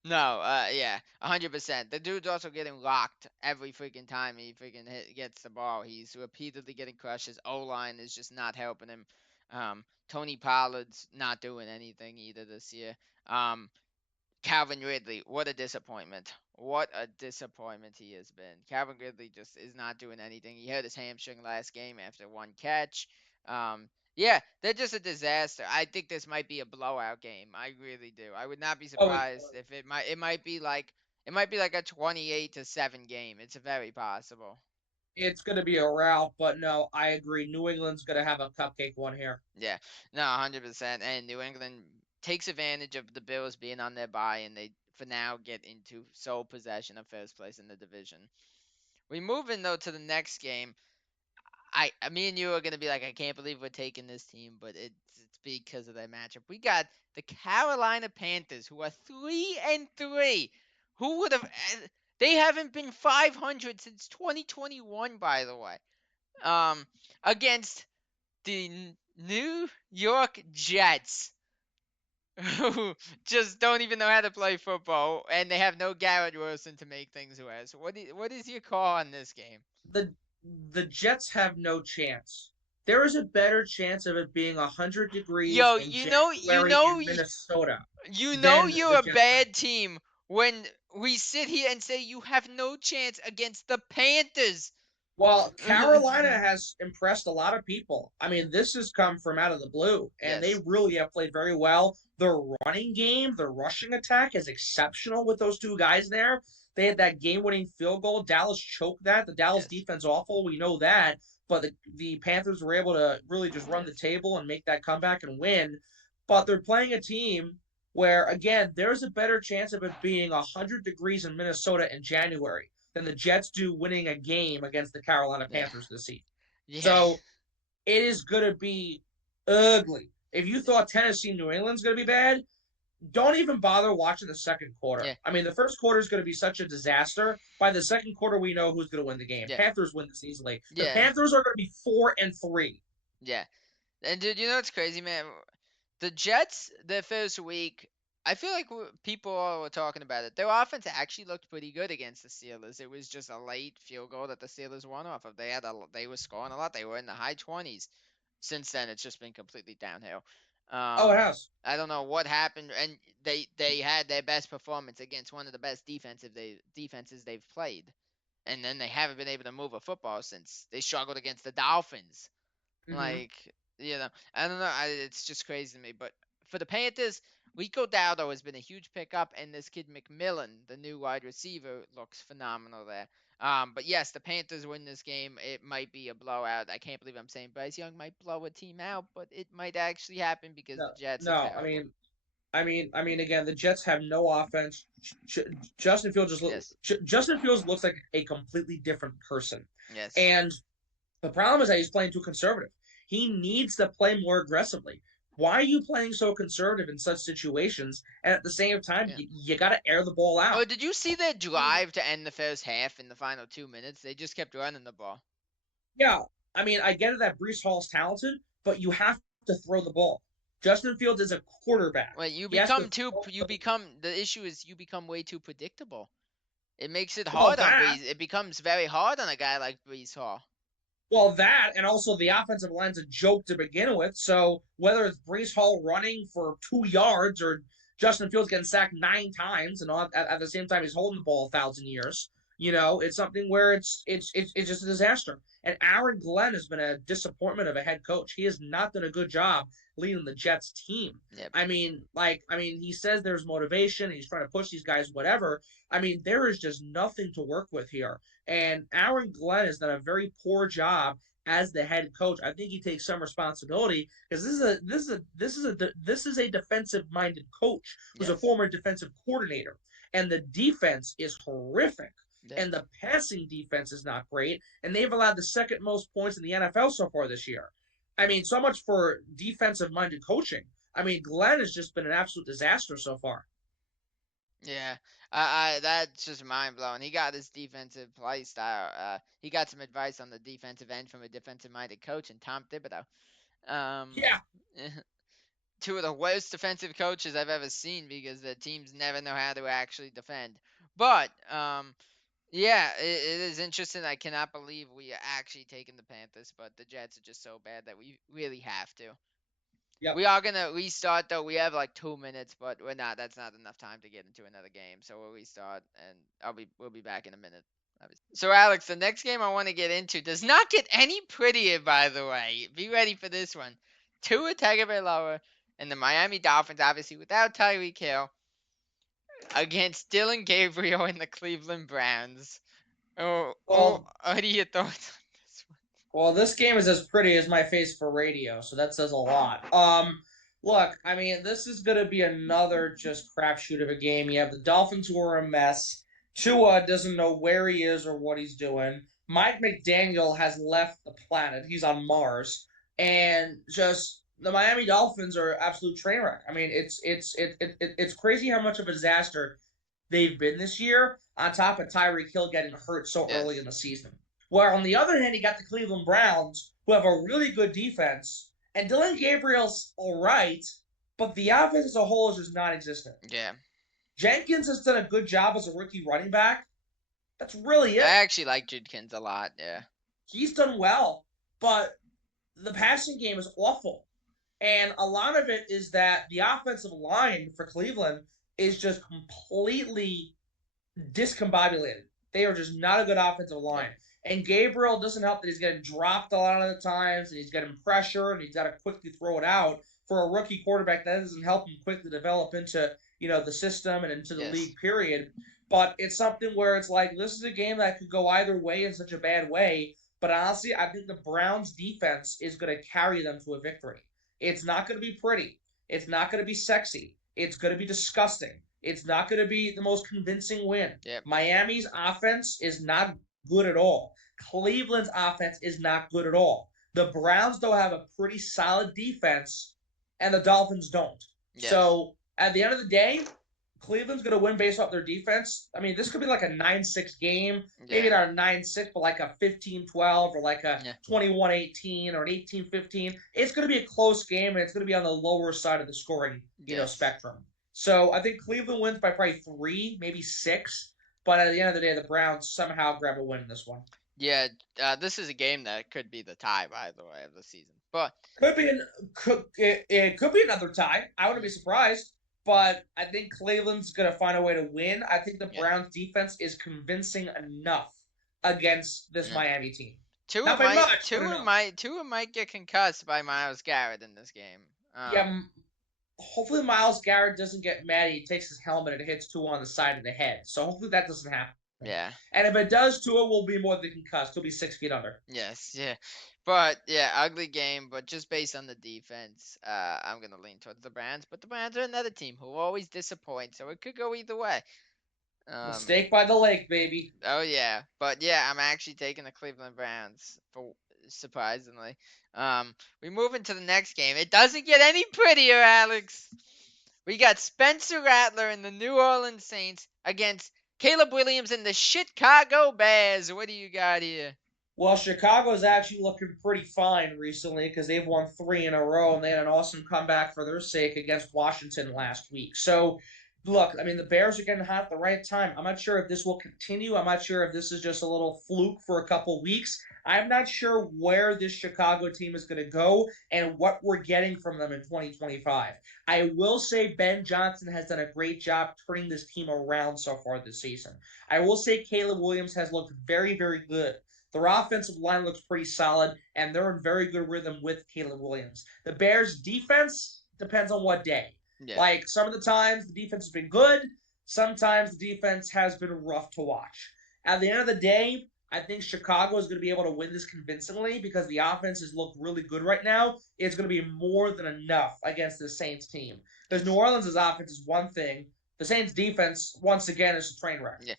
No, yeah, 100%. The dude's also getting locked every freaking time he freaking gets the ball. He's repeatedly getting crushed. His O-line is just not helping him. Tony Pollard's not doing anything either this year. Calvin Ridley, what a disappointment. What a disappointment he has been. Calvin Ridley just is not doing anything. He hurt his hamstring last game after one catch. Yeah, they're just a disaster. I think this might be a blowout game. I really do. I would not be Oh, surprised if it might be like a 28-7 game. It's very possible. it's going to be a rout, but no, I agree. New England's going to have a cupcake one here. Yeah, no, 100%. And New England takes advantage of the Bills being on their bye, and they for now get into sole possession of first place in the division. We move in though to the next game. Me and you are gonna be like, I can't believe we're taking this team, but it's because of their matchup. We got the Carolina Panthers, who are 3-3. Who would have? They haven't been 500 since 2021, by the way. Against the New York Jets, who just don't even know how to play football, and they have no Garrett Wilson to make things worse. What is your call on this game? The the Jets have no chance. There is a better chance of it being 100 degrees Yo, in January in Minnesota than you're the a Jets are. bad team when we sit here and say you have no chance against the Panthers. Well, Carolina has impressed a lot of people. I mean, this has come from out of the blue, and they Yes. really have played very well. Their running game, their rushing attack is exceptional with those two guys there. They had that game-winning field goal. Dallas choked that. The Dallas Yes. defense awful. We know that, but the Panthers were able to really just run the Yes. table and make that comeback and win. But they're playing a team where, again, there's a better chance of it being 100 degrees in Minnesota in January than the Jets do winning a game against the Carolina Yeah. Panthers this season. Yeah. So it is going to be ugly. If you thought Tennessee New England's going to be bad, don't even bother watching the second quarter. Yeah. I mean, the first quarter is going to be such a disaster. By the second quarter, we know who's going to win the game. Yeah. Panthers win this easily. The Yeah. Panthers are going to be 4-3. Yeah. And dude, you know what's crazy, man? The Jets, the first week, I feel like people were talking about it. Their offense actually looked pretty good against the Steelers. It was just a late field goal that the Steelers won off of. They were scoring a lot. They were in the high 20s. Since then, it's just been completely downhill. Oh, it Um, has. I don't know what happened, and they had their best performance against one of the best defenses they've played, and then they haven't been able to move a football since they struggled against the Dolphins. Mm-hmm. Like, I don't know. It's just crazy to me. But for the Panthers, Rico Dowdle has been a huge pickup, and this kid McMillan, the new wide receiver, looks phenomenal there. But yes, the Panthers win this game. It might be a blowout. I can't believe I'm saying Bryce Young might blow a team out, but it might actually happen because No, the Jets are no. I terrible. mean, again, the Jets have no offense. Justin Fields Yes, Justin Fields looks like a completely different person, yes, and the problem is that he's playing too conservative. He needs to play more aggressively. Why are you playing so conservative in such situations? And at the same time, yeah. you got to air the ball Oh, out. did you see their drive to end the first half in the final 2 minutes? They just kept running the ball. Yeah, I mean, I get it that Brees Hall's talented, but you have to throw the ball. Justin Fields is a quarterback. Well, you He has to become too. throw You the become the issue is you become way too predictable. It makes it well hard on that Breeze. It becomes very hard on a guy like Breeze Hall. and also the offensive line's a joke to begin with. So whether it's Brees Hall running for 2 yards or Justin Fields getting sacked 9 times, and at the same time he's holding the ball 1,000 years, it's something where it's just a disaster. And Aaron Glenn has been a disappointment of a head coach. He has not done a good job leading the Jets team. Yep. He says there's motivation, he's trying to push these guys, whatever. I mean, there is just nothing to work with here. And Aaron Glenn has done a very poor job as the head coach. I think he takes some responsibility because this is a defensive minded coach who's a Yes. former defensive coordinator, and the defense is horrific. Yep. And the passing defense is not great, and they've allowed the second most points in the NFL so far this year. I mean, so much for defensive minded coaching. I mean, Glenn has just been an absolute disaster so far. Yeah. I that's just mind blowing. He got his defensive play style. He got some advice on the defensive end from a defensive minded coach and Tom Thibodeau. Um, Yeah. two of the worst defensive coaches I've ever seen because the teams never know how to actually defend. But yeah, it is interesting. I cannot believe we are actually taking the Panthers, but the Jets are just so bad that we really have to. Yep. We are gonna restart though. We have like 2 minutes, but we're not. That's not enough time to get into another game. So we'll restart, and we'll be back in a minute. So Alex, the next game I want to get into does not get any prettier. By the way, be ready for this one. Tua Tagovailoa and the Miami Dolphins, obviously without Tyreek Hill, against Dylan Gabriel and the Cleveland Browns. Well, What are your thoughts on this one? Well, this game is as pretty as my face for radio, so that says a lot. Look, I mean, this is gonna be another just crapshoot of a game. You have the Dolphins who are a mess. Tua doesn't know where he is or what he's doing. Mike McDaniel has left the planet. He's on Mars, and just the Miami Dolphins are absolute train wreck. I mean, it's crazy how much of a disaster they've been this year. On top of Tyreek Hill getting hurt so early in Yes. the season. Where on the other hand, you got the Cleveland Browns, who have a really good defense, and Dylan Gabriel's all right, but the offense as a whole is just non-existent. Yeah. Jenkins has done a good job as a rookie running back. That's really I it. actually like Judkins a lot. Yeah. He's done well, but the passing game is awful. And a lot of it is that the offensive line for Cleveland is just completely discombobulated. They are just not a good offensive line. And Gabriel doesn't help that he's getting dropped a lot of the times, and he's getting pressure, and he's got to quickly throw it out. For a rookie quarterback, that doesn't help him quickly develop into the system and into the Yes. league. Period. But it's something where it's like this is a game that could go either way in such a bad way. But honestly, I think the Browns' defense is going to carry them to a victory. It's not going to be pretty. It's not going to be sexy. It's going to be disgusting. It's not going to be the most convincing win. Yep. Miami's offense is not good at all. Cleveland's offense is not good at all. The Browns, though, have a pretty solid defense, and the Dolphins don't. Yes. So at the end of the day, Cleveland's going to win based off their defense. I mean, this could be like a 9-6 game. Maybe Yeah. not a 9-6, but like a 15-12 or like a Yeah. 21-18 or an 18-15. It's going to be a close game, and it's going to be on the lower side of the scoring, Yes. spectrum. So I think Cleveland wins by probably 3, maybe 6. But at the end of the day, the Browns somehow grab a win in this one. Yeah. This is a game that could be the tie, by the way, of the season. But It could be another tie. I wouldn't be mm, surprised, but I think Cleveland's gonna find a way to win. I think the yeah. Browns defense is convincing enough against this Yeah. Miami team. Tua Not by might much, but Tua enough. might Tua might get concussed by Miles Garrett in this game. Yeah, hopefully Miles Garrett doesn't get mad. He takes his helmet and hits Tua on the side of the head. So hopefully that doesn't happen. Yeah. And if it does, Tua will be more than concussed. He'll be 6 feet under. Yes. Yeah. But yeah, ugly game. But just based on the defense, I'm gonna lean towards the Browns. But the Browns are another team who always disappoint, so it could go either way. Um. Mistake by the lake, baby. Oh yeah. But yeah, I'm actually taking the Cleveland Browns for surprisingly. We move into the next game. It doesn't get any prettier, Alex. We got Spencer Rattler and the New Orleans Saints against Caleb Williams and the Chicago Bears. What do you got here? Well, Chicago's actually looking pretty fine recently because they've won 3 in a row and they had an awesome comeback for their sake against Washington last week. So, look, I mean, the Bears are getting hot at the right time. I'm not sure if this will continue. I'm not sure if this is just a little fluke for a couple weeks. I'm not sure where this Chicago team is going to go and what we're getting from them in 2025. I will say Ben Johnson has done a great job turning this team around so far this season. I will say Caleb Williams has looked very, very good. Their offensive line looks pretty solid, and they're in very good rhythm with Caleb Williams. The Bears' defense depends on what day. Yeah. Like, some of the times the defense has been good, sometimes the defense has been rough to watch. At the end of the day, I think Chicago is going to be able to win this convincingly because the offenses look really good right now. It's going to be more than enough against the Saints team. Because New Orleans' offense is one thing, the Saints' defense, once again, is a train wreck. Yeah.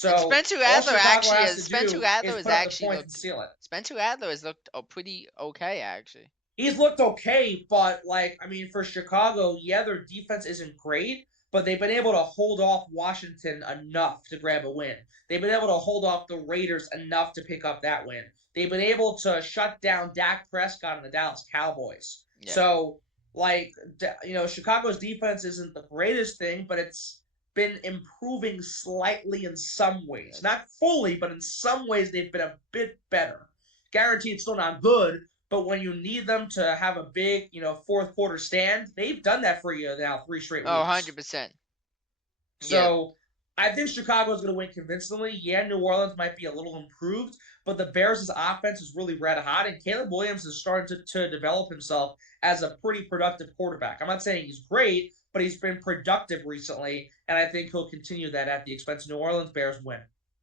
And So all Chicago has to Spencer do Rattler is has put up the actually points and looked seal it. Spencer Rattler has looked pretty okay actually. He's looked okay, but like I mean, for Chicago, yeah, their defense isn't great, but they've been able to hold off Washington enough to grab a win. They've been able to hold off the Raiders enough to pick up that win. They've been able to shut down Dak Prescott and the Dallas Cowboys. Yeah. So, like, Chicago's defense isn't the greatest thing, but it's been improving slightly in some ways. Not fully, but in some ways they've been a bit better. Guaranteed still not good, but when you need them to have a big, fourth quarter stand, they've done that for you now 3 straight Oh, weeks. 100%. So I think Chicago's going to win convincingly. Yeah, New Orleans might be a little improved, but the Bears' offense is really red hot, and Caleb Williams is starting to develop himself as a pretty productive quarterback. I'm not saying he's great, but he's been productive recently, and I think he'll continue that at the expense of New Orleans. Bears win.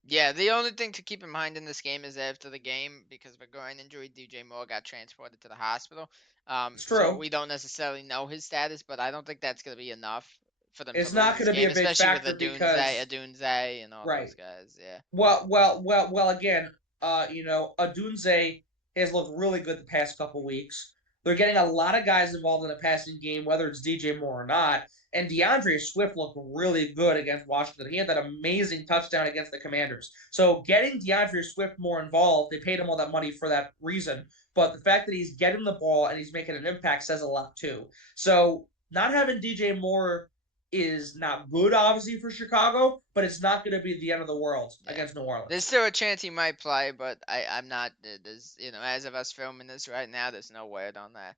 Yeah, the only thing to keep in mind in this game is after the game, because of a groin injury, DJ Moore got transported to the hospital. It's So true. we don't necessarily know his status, but I don't think that's going to be enough for them to It's lose not this going to be game, a big especially with factor because Adunze and all right. those guys. Yeah. Well. Again, Adunze has looked really good the past couple weeks. They're getting a lot of guys involved in the passing game, whether it's DJ Moore or not. And DeAndre Swift looked really good against Washington. He had that amazing touchdown against the Commanders. So getting DeAndre Swift more involved, they paid him all that money for that reason. But the fact that he's getting the ball and he's making an impact says a lot too. So not having DJ Moore is not good, obviously, for Chicago, but it's not going to be the end of the world against New Orleans. There's still a chance he might play, but I'm not. There's as of us filming this right now, there's no word on that.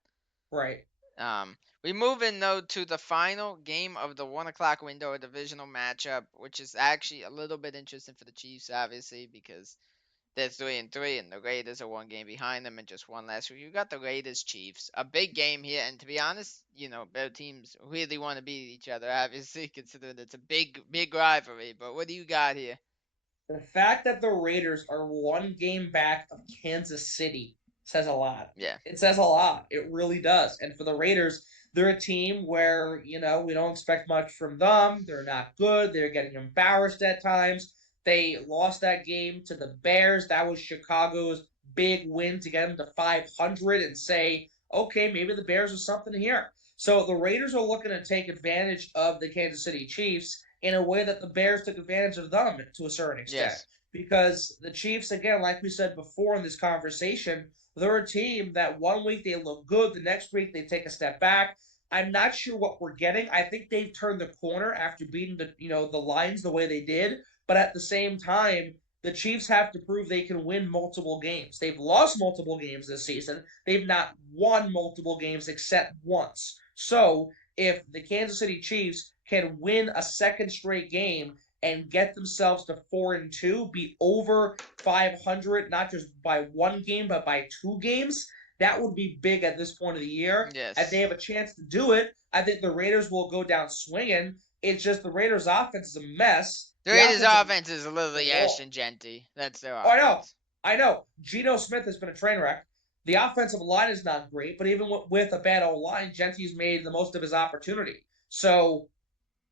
Right. We move in though to the final game of the 1 o'clock window, a divisional matchup, which is actually a little bit interesting for the Chiefs, obviously, because they're 3-3, and the Raiders are 1 game behind them and just won last week. You got the Raiders Chiefs, a big game here, and to be honest, both teams really want to beat each other, obviously, considering it's a big rivalry. But what do you got here? The fact that the Raiders are 1 game back of Kansas City says a lot. Yeah. It says a lot. It really does. And for the Raiders, they're a team where, we don't expect much from them. They're not good. They're getting embarrassed at times. They lost that game to the Bears. That was Chicago's big win to get them to 500 and say, okay, maybe the Bears are something here. So the Raiders are looking to take advantage of the Kansas City Chiefs in a way that the Bears took advantage of them to a certain extent. Yes. Because the Chiefs, again, like we said before in this conversation, they're a team that one week they look good, the next week they take a step back. I'm not sure what we're getting. I think they've turned the corner after beating the Lions the way they did, but at the same time, the Chiefs have to prove they can win multiple games. They've lost multiple games this season. They've not won multiple games except once. So, if the Kansas City Chiefs can win a second straight game and get themselves to 4-2, be over 500, not just by one game, but by two games, that would be big at this point of the year. If they Yes. have a chance to do it, I think the Raiders will go down swinging. It's just the Raiders' offense is a mess. The The Raiders' offensive offense is literally oh, Ashton Genty. That's their oh, I know, offense. I know. Geno Smith has been a train wreck. The offensive line is not great, but even with a bad O line, Genty's made the most of his opportunity. So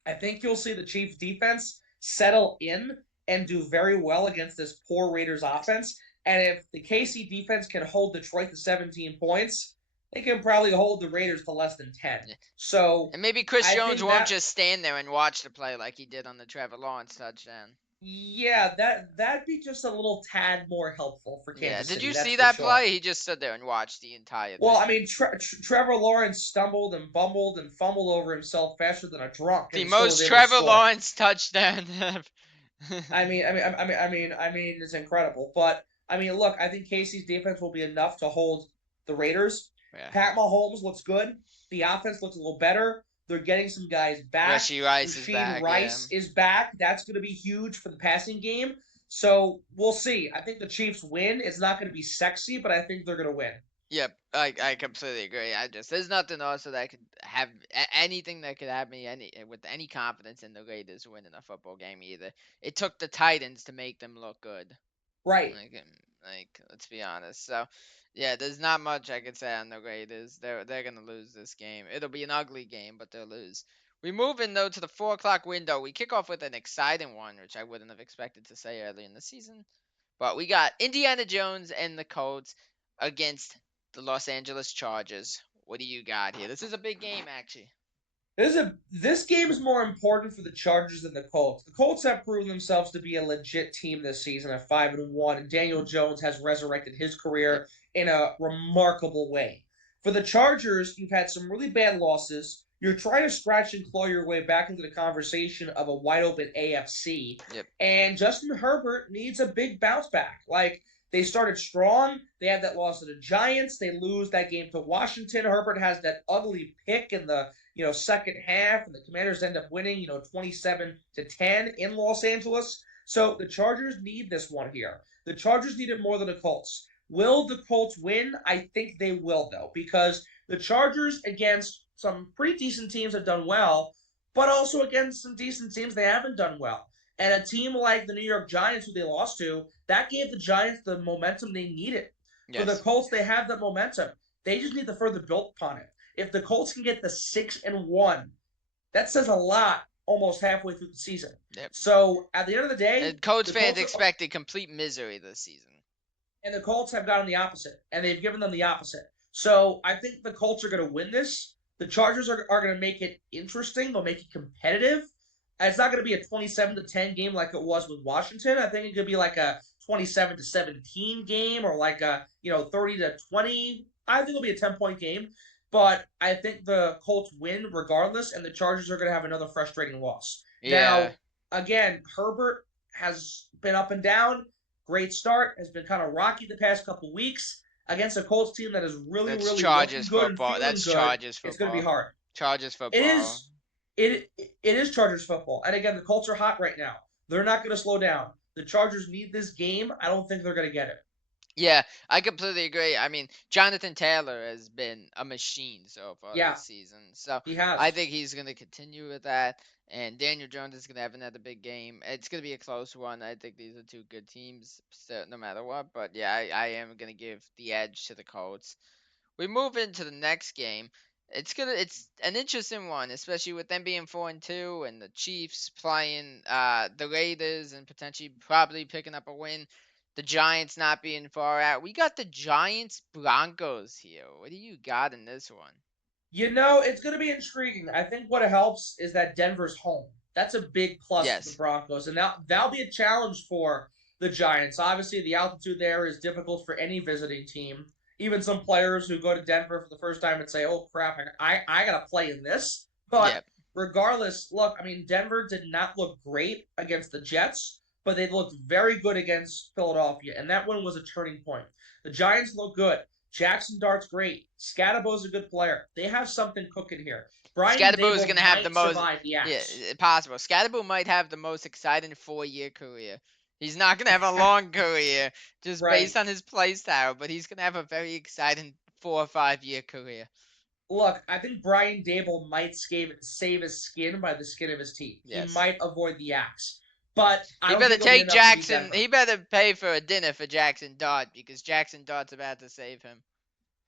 I think you'll see the Chiefs defense settle in and do very well against this poor Raiders offense. And if the KC defense can hold Detroit to 17 points, they can probably hold the Raiders to less than 10. Yeah. So And maybe Chris I Jones think won't that, just stand there and watch the play like he did on the Trevor Lawrence touchdown. yeah, that'd be just a little tad more helpful for Yeah. Kansas Did City. you That's see for that sure. play? He just stood there and watched the entire Well, I thing. mean, Trevor Lawrence stumbled and bumbled and fumbled over himself faster than a drunk, The and still was most able to Trevor score. Lawrence touchdown. It's incredible. But I mean, look, I think Casey's defense will be enough to hold the Raiders. Yeah. Pat Mahomes looks good. The offense looks a little better. They're getting some guys back. Rashee Rice is Rasheed back. Yeah. Rice is back. That's going to be huge for the passing game. So we'll see. I think the Chiefs win. It's not going to be sexy, but I think they're going to win. Yep, I completely agree. There's nothing also that could have anything that could have me with any confidence in the Raiders winning a football game either. It took the Titans to make them look good. Right. Like let's be honest. So yeah, there's not much I could say on the Raiders. They're gonna lose this game. It'll be an ugly game, but they'll lose. We move in though to the 4 o'clock window. We kick off with an exciting one, which I wouldn't have expected to say early in the season. But we got Indiana Jones and the Colts against the Los Angeles Chargers. What do you got here? This is a big game, actually. This game is more important for the Chargers than the Colts. The Colts have proven themselves to be a legit team this season at 5-1, and Daniel Jones has resurrected his Yep. career in a remarkable way. For the Chargers, you've had some really bad losses. You're trying to scratch and claw your way back into the conversation of a wide open AFC, Yep. and Justin Herbert needs a big bounce back. Like they started strong. They had that loss to the Giants. They lose that game to Washington. Herbert has that ugly pick in the second half, and the Commanders end up winning, 27-10 in Los Angeles. So the Chargers need this one here. The Chargers need it more than the Colts. Will the Colts win? I think they will, though, because the Chargers against some pretty decent teams have done well, but also against some decent teams they haven't done well. And a team like the New York Giants, who they lost to, that gave the Giants the momentum they needed. For the Yes. Colts, they have that momentum. They just need to further build upon it. If the Colts can get the 6-1, that says a lot almost halfway through the season. Yep. So at the end of the day, And Colts the fans Colts are, expected complete misery this season. and the Colts have gotten the opposite, and they've given them the opposite. So I think the Colts are going to win this. The Chargers are going to make it interesting. They'll make it competitive. It's not going to be a 27-10 game like it was with Washington. I think it could be like a 27-17 game or like a 30-20. I think it'll be a 10-point game. But I think the Colts win regardless, and the Chargers are going to have another frustrating loss. Yeah. Now, again, Herbert has been up and down. Great start, has been kind of rocky the past couple weeks against a Colts team that is really, That's really looking Chargers good and football. feeling That's good. Chargers It's going to be football. hard. Chargers It football. is it is Chargers football. And again, the Colts are hot right now. They're not going to slow down. The Chargers need this game. I don't think they're going to get it. Yeah, I completely agree. I mean, Jonathan Taylor has been a machine so far Yeah, this season. So he I has. think he's going to continue with that. And Daniel Jones is going to have another big game. It's going to be a close one. I think these are two good teams, so no matter what. But yeah, I am going to give the edge to the Colts. We move into the next game. It's an interesting one, especially with them being 4-2 and the Chiefs playing the Raiders and potentially probably picking up a win. The Giants not being far out. We got the Giants Broncos here. What do you got in this one? It's going to be intriguing. I think what helps is that Denver's home. That's a big plus for the Yes. Broncos, and that'll be a challenge for the Giants. Obviously, the altitude there is difficult for any visiting team. Even some players who go to Denver for the first time and say, "Oh crap, I gotta play in this." But Yep. regardless, look, I mean, Denver did not look great against the Jets, but they looked very good against Philadelphia, and that one was a turning point. The Giants look good. Jackson Dart's great. Scadabo's a good player. They have something cooking here. Brian Scadaboo is Dable gonna have the might most. survive the Yeah, axe. possible. Scadaboo might have the most exciting 4-year career. He's not gonna have a long career just based Right. on his play style, but he's gonna have a very exciting 4 or 5 year career. Look, I think Brian Dable might save his skin by the skin of his teeth. He Yes. might avoid the axe. But I He don't better think it'll be take enough to beat Jackson. Denver. He better pay for a dinner for Jackson Dart because Jackson Dart's about to save him.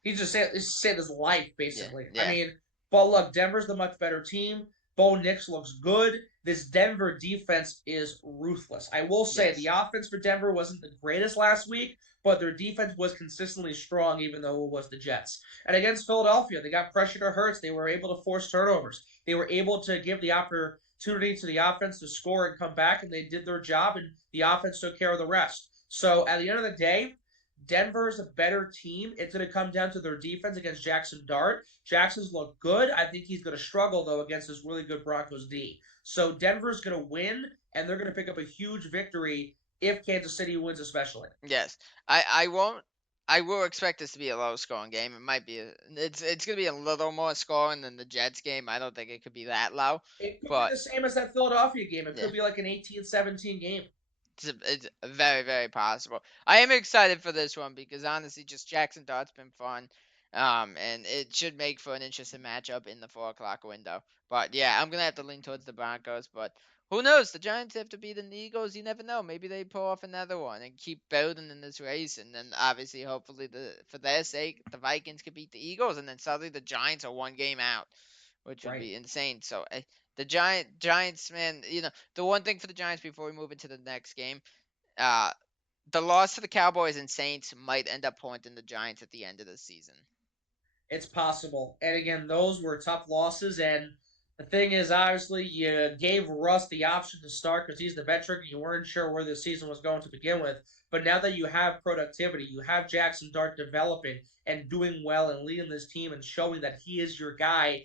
He's just saved his life, Yeah, basically. I yeah, mean, but look, Denver's the much better team. Bo Nix looks good. This Denver defense is ruthless. I will say the yes, offense for Denver wasn't the greatest last week, but their defense was consistently strong, even though it was the Jets. And against Philadelphia, they got pressure to Hurts. They were able to force turnovers. They were able to give the opportunity to the offense to score and come back, and they did their job, and the offense took care of the rest. So at the end of the day, Denver's a better team. It's going to come down to their defense against Jackson Dart. Jackson's looked good. I think he's going to struggle, though, against this really good Broncos D. So Denver's going to win, and they're going to pick up a huge victory if Kansas City wins, especially. yes. I won't. I will expect this to be a low scoring game. It might be. It's gonna be a little more scoring than the Jets game. I don't think it could be that low, It could be but the same as that Philadelphia game. It yeah. could be like an 18-17 game. It's very, very possible. I am excited for this one because honestly, just Jackson Dart's been fun. And it should make for an interesting matchup in the 4 o'clock window. But yeah, I'm gonna have to lean towards the Broncos. But who knows? The Giants have to beat the Eagles. You never know. Maybe they pull off another one and keep building in this race. And then obviously, hopefully, for their sake, the Vikings could beat the Eagles, and then suddenly the Giants are one game out, which would Right. be insane. So the Giants, man, the one thing for the Giants before we move into the next game, uh, the loss to the Cowboys and Saints might end up pointing the Giants at the end of the season. It's possible. And again, those were tough losses. And the thing is, obviously, you gave Russ the option to start because he's the veteran. You weren't sure where the season was going to begin with. But now that you have productivity, you have Jackson Dart developing and doing well and leading this team and showing that he is your guy,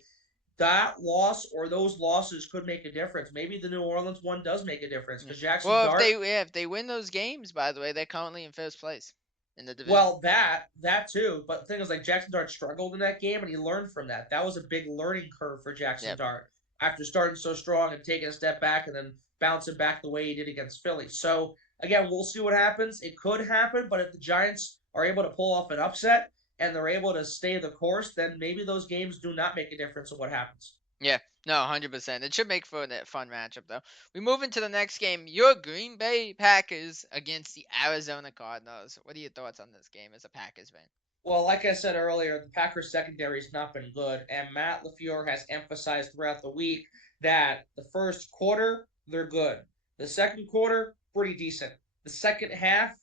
that loss or those losses could make a difference. Maybe the New Orleans one does make a difference Yeah. because Jackson Well, Dart, if they win those games, by the way, they're currently in first place in the division. well, that too. But the thing is, like Jackson Dart struggled in that game, and he learned from that. That was a big learning curve for Jackson Yep. Dart after starting so strong and taking a step back and then bouncing back the way he did against Philly. So again, we'll see what happens. It could happen, but if the Giants are able to pull off an upset and they're able to stay the course, then maybe those games do not make a difference in what happens. Yeah. No, 100%. It should make for a fun matchup, though. We move into the next game. Your Green Bay Packers against the Arizona Cardinals. What are your thoughts on this game as a Packers fan? Well, like I said earlier, the Packers secondary has not been good, and Matt LaFleur has emphasized throughout the week that the first quarter they're good, the second quarter pretty decent, the second half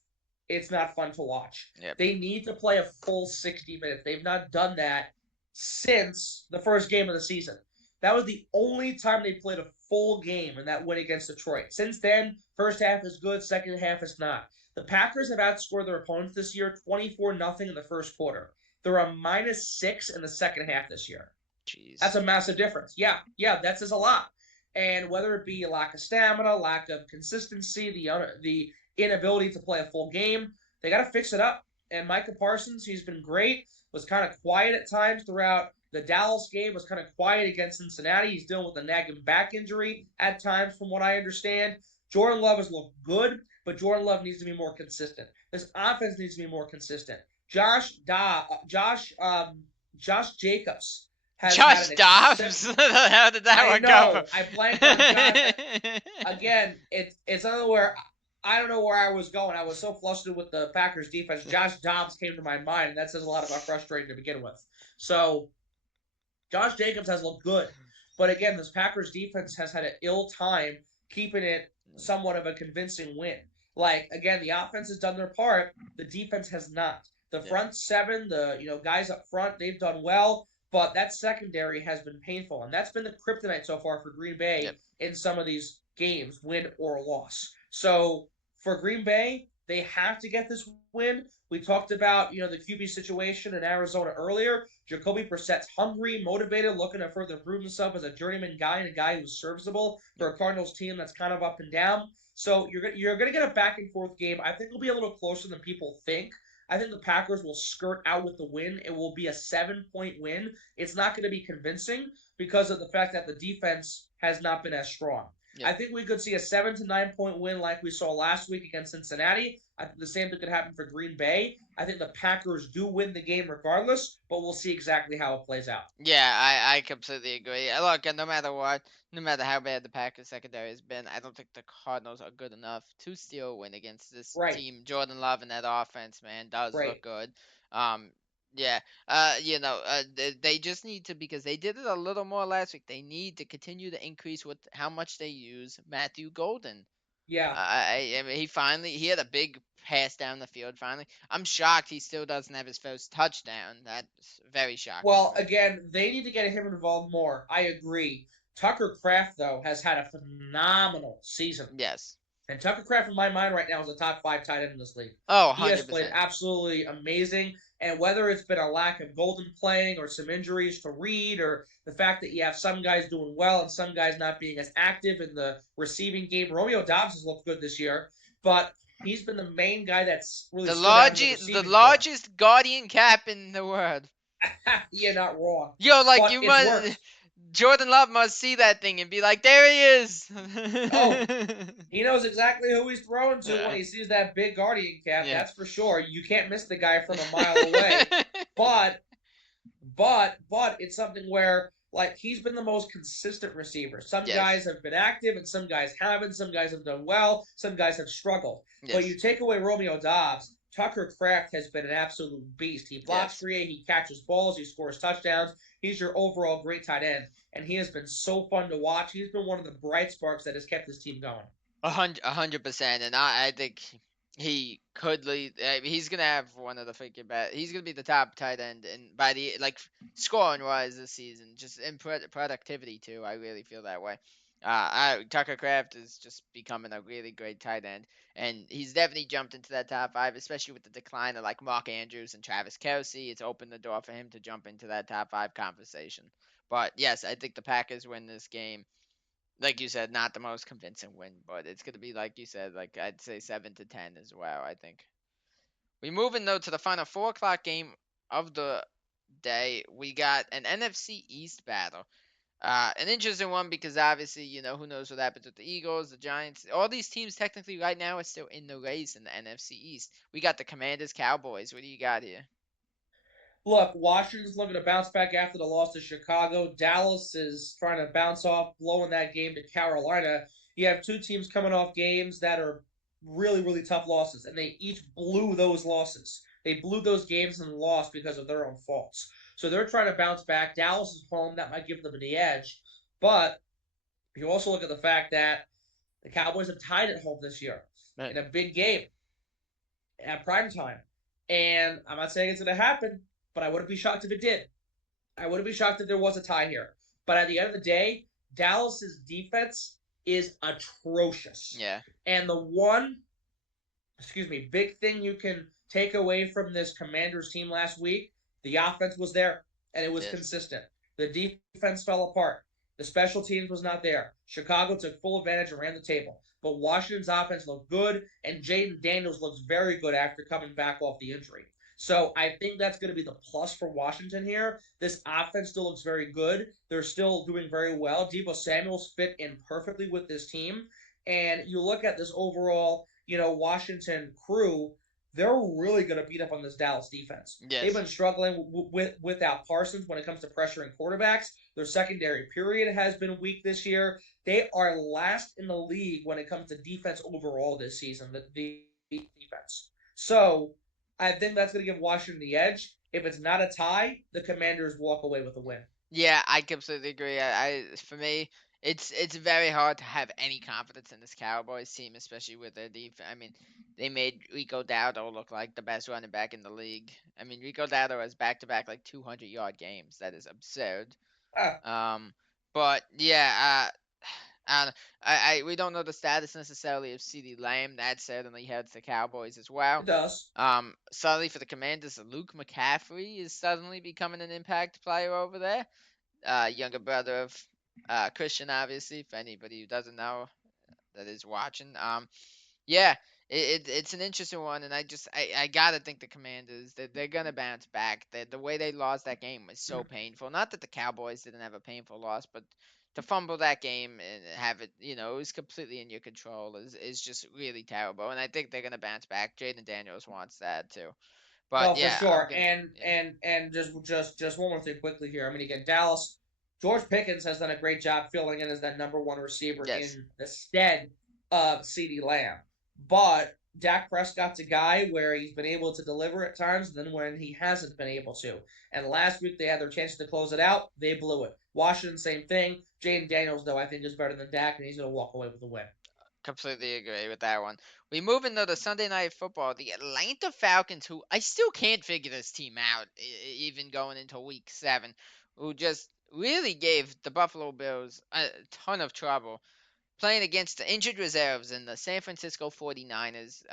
it's not fun to watch. Yep. They need to play a full 60 minutes. They've not done that since the first game of the season. That was the only time they played a full game in that win against Detroit. Since then, first half is good, second half is not. The Packers have outscored their opponents this year 24-0 in the first quarter. They're a -6 in the second half this year. Jeez. That's a massive difference. Yeah, that says a lot. And whether it be a lack of stamina, lack of consistency, the inability to play a full game, they got to fix it up. And Micah Parsons, he's been great, was kind of quiet at times throughout the Dallas game, was kind of quiet against Cincinnati. He's dealing with a nagging back injury at times, from what I understand. Jordan Love has looked good, but Jordan Love needs to be more consistent. This offense needs to be more consistent. Josh Jacobs has Josh had an Dobbs? How did that I one know. go? I blanked on Josh. Again, it's another where I don't know where I was going. I was so flustered with the Packers defense. Josh Dobbs came to my mind, and that says a lot about frustrating to begin with. So Josh Jacobs has looked good, but again, this Packers defense has had an ill time keeping it somewhat of a convincing win. Like again, the offense has done their part, the defense has not. The Yeah. front seven, the guys up front, they've done well, but that secondary has been painful, and that's been the kryptonite so far for Green Yep. Bay in some of these games, win or loss. So for Green Bay, they have to get this win. We talked about the QB situation in Arizona earlier. Jacoby Brissett's hungry, motivated, looking to further improve himself as a journeyman guy and a guy who's serviceable Yep. for a Cardinals team that's kind of up and down. So you're gonna get a back and forth game. I think it'll be a little closer than people think. I think the Packers will skirt out with the win. It will be a 7-point win. It's not going to be convincing because of the fact that the defense has not been as strong. Yep. I think we could see a 7 to 9 point win like we saw last week against Cincinnati. I think the same thing could happen for Green Bay. I think the Packers do win the game regardless, but we'll see exactly how it plays out. Yeah, I completely agree. Look, no matter what, no matter how bad the Packers secondary has been, I don't think the Cardinals are good enough to steal a win against this Right, team. Jordan Love and that offense, man, does look right. good. Um, yeah, they just need to, because they did it a little more last week. They need to continue to increase with how much they use Matthew Golden. Yeah. I mean, he had a big pass down the field finally. I'm shocked he still doesn't have his first touchdown. That's very shocking to Well, me. again, they need to get him involved more. I agree. Tucker Kraft, though, has had a phenomenal season. Yes. And Tucker Kraft, in my mind, right now is a top 5 tight end in this league. Oh, He has played 100%. absolutely amazing. And whether it's been a lack of Golden playing or some injuries to Reed or the fact that you have some guys doing well and some guys not being as active in the receiving game, Romeo Dobbs has looked good this year, but he's been the main guy that's really stood out in the The receiving corps. largest guardian cap in the world. You're not wrong. Yo, like But you it's must. worked. Jordan Love must see that thing and be like, there he is. Oh, he knows exactly who he's throwing to when Yeah. he sees that big guardian cap. Yeah. That's for sure. You can't miss the guy from a mile away. But but it's something where like he's been the most consistent receiver. Some Yes. guys have been active and some guys haven't. Some guys have done well. Some guys have struggled. But you Yes. take away Romeo Dobbs, Tucker Kraft has been an absolute beast. He blocks Yes. for you, he catches balls, he scores touchdowns. He's your overall great tight end, and he has been so fun to watch. He's been one of the bright sparks that has kept this team going. 100%, and I think he could lead. He's gonna have one of the freaking best. He's gonna be the top tight end, and by the like scoring wise this season, just in productivity too. I really feel that way. Tucker Kraft is just becoming a really great tight end, and he's definitely jumped into that top five, especially with the decline of like Mark Andrews and Travis Kelce. It's opened the door for him to jump into that top five conversation. But yes, I think the Packers win this game, like you said, not the most convincing win, but it's gonna be like you said, like I'd say 7 to 10 as well. I think we moving though to the final 4 o'clock game of the day. We got an NFC East battle. An interesting one because obviously, who knows what happens with the Eagles, the Giants. All these teams technically right now are still in the race in the NFC East. We got the Commanders, Cowboys. What do you got here? Look, Washington's looking to bounce back after the loss to Chicago. Dallas is trying to bounce off blowing that game to Carolina. You have two teams coming off games that are really, really tough losses, and they each blew those losses. They blew those games and lost because of their own faults. So they're trying to bounce back. Dallas is home. That might give them the edge. But you also look at the fact that the Cowboys have tied at home this year Right. in a big game at prime time. And I'm not saying it's going to happen, but I wouldn't be shocked if it did. I wouldn't be shocked if there was a tie here. But at the end of the day, Dallas's defense is atrocious. Yeah. And the one, big thing you can take away from this Commanders team last week, the offense was there and it was Yes. consistent. The defense fell apart. The special teams was not there. Chicago took full advantage and ran the table. But Washington's offense looked good, and Jaden Daniels looks very good after coming back off the injury. So I think that's going to be the plus for Washington here. This offense still looks very good. They're still doing very well. Deebo Samuel's fit in perfectly with this team. And you look at this overall, Washington crew, they're really going to beat up on this Dallas defense. They've Yes. been struggling without Parsons when it comes to pressuring quarterbacks. Their secondary period has been weak this year. They are last in the league when it comes to defense overall this season, the defense. So I think that's going to give Washington the edge. If it's not a tie, the Commanders walk away with a win. Yeah, I completely agree. For me, it's very hard to have any confidence in this Cowboys team, especially with their defense. I mean, they made Rico Dowdle look like the best running back in the league. I mean, Rico Dowdle has back-to-back like 200-yard games. That is absurd. Ah, Um, but yeah, we don't know the status necessarily of CeeDee Lamb. That certainly hurts the Cowboys as well. it does. Suddenly for the Commanders, Luke McCaffrey is suddenly becoming an impact player over there. Younger brother of Christian, obviously, for anybody who doesn't know that is watching. Yeah, it's an interesting one, and I gotta think the Commanders they're gonna bounce back. The way they lost that game was so painful. Not that the Cowboys didn't have a painful loss, but to fumble that game and have it, it was completely in your control is just really terrible. And I think they're gonna bounce back. Jaden Daniels wants that too. But No, for yeah, I'm sure. gonna And yeah. and and just one more thing quickly here. I mean, again, Dallas, George Pickens has done a great job filling in as that number one receiver Yes, in the stead of CeeDee Lamb. But Dak Prescott's a guy where he's been able to deliver at times, and then when he hasn't been able to. And last week they had their chance to close it out, they blew it. Washington, same thing. Jaden Daniels, though, I think is better than Dak, and he's going to walk away with the win. completely agree with that one. We move into the Sunday Night Football. The Atlanta Falcons, who I still can't figure this team out, even going into Week 7, who just really gave the Buffalo Bills a ton of trouble playing against the injured reserves in the San Francisco 49ers.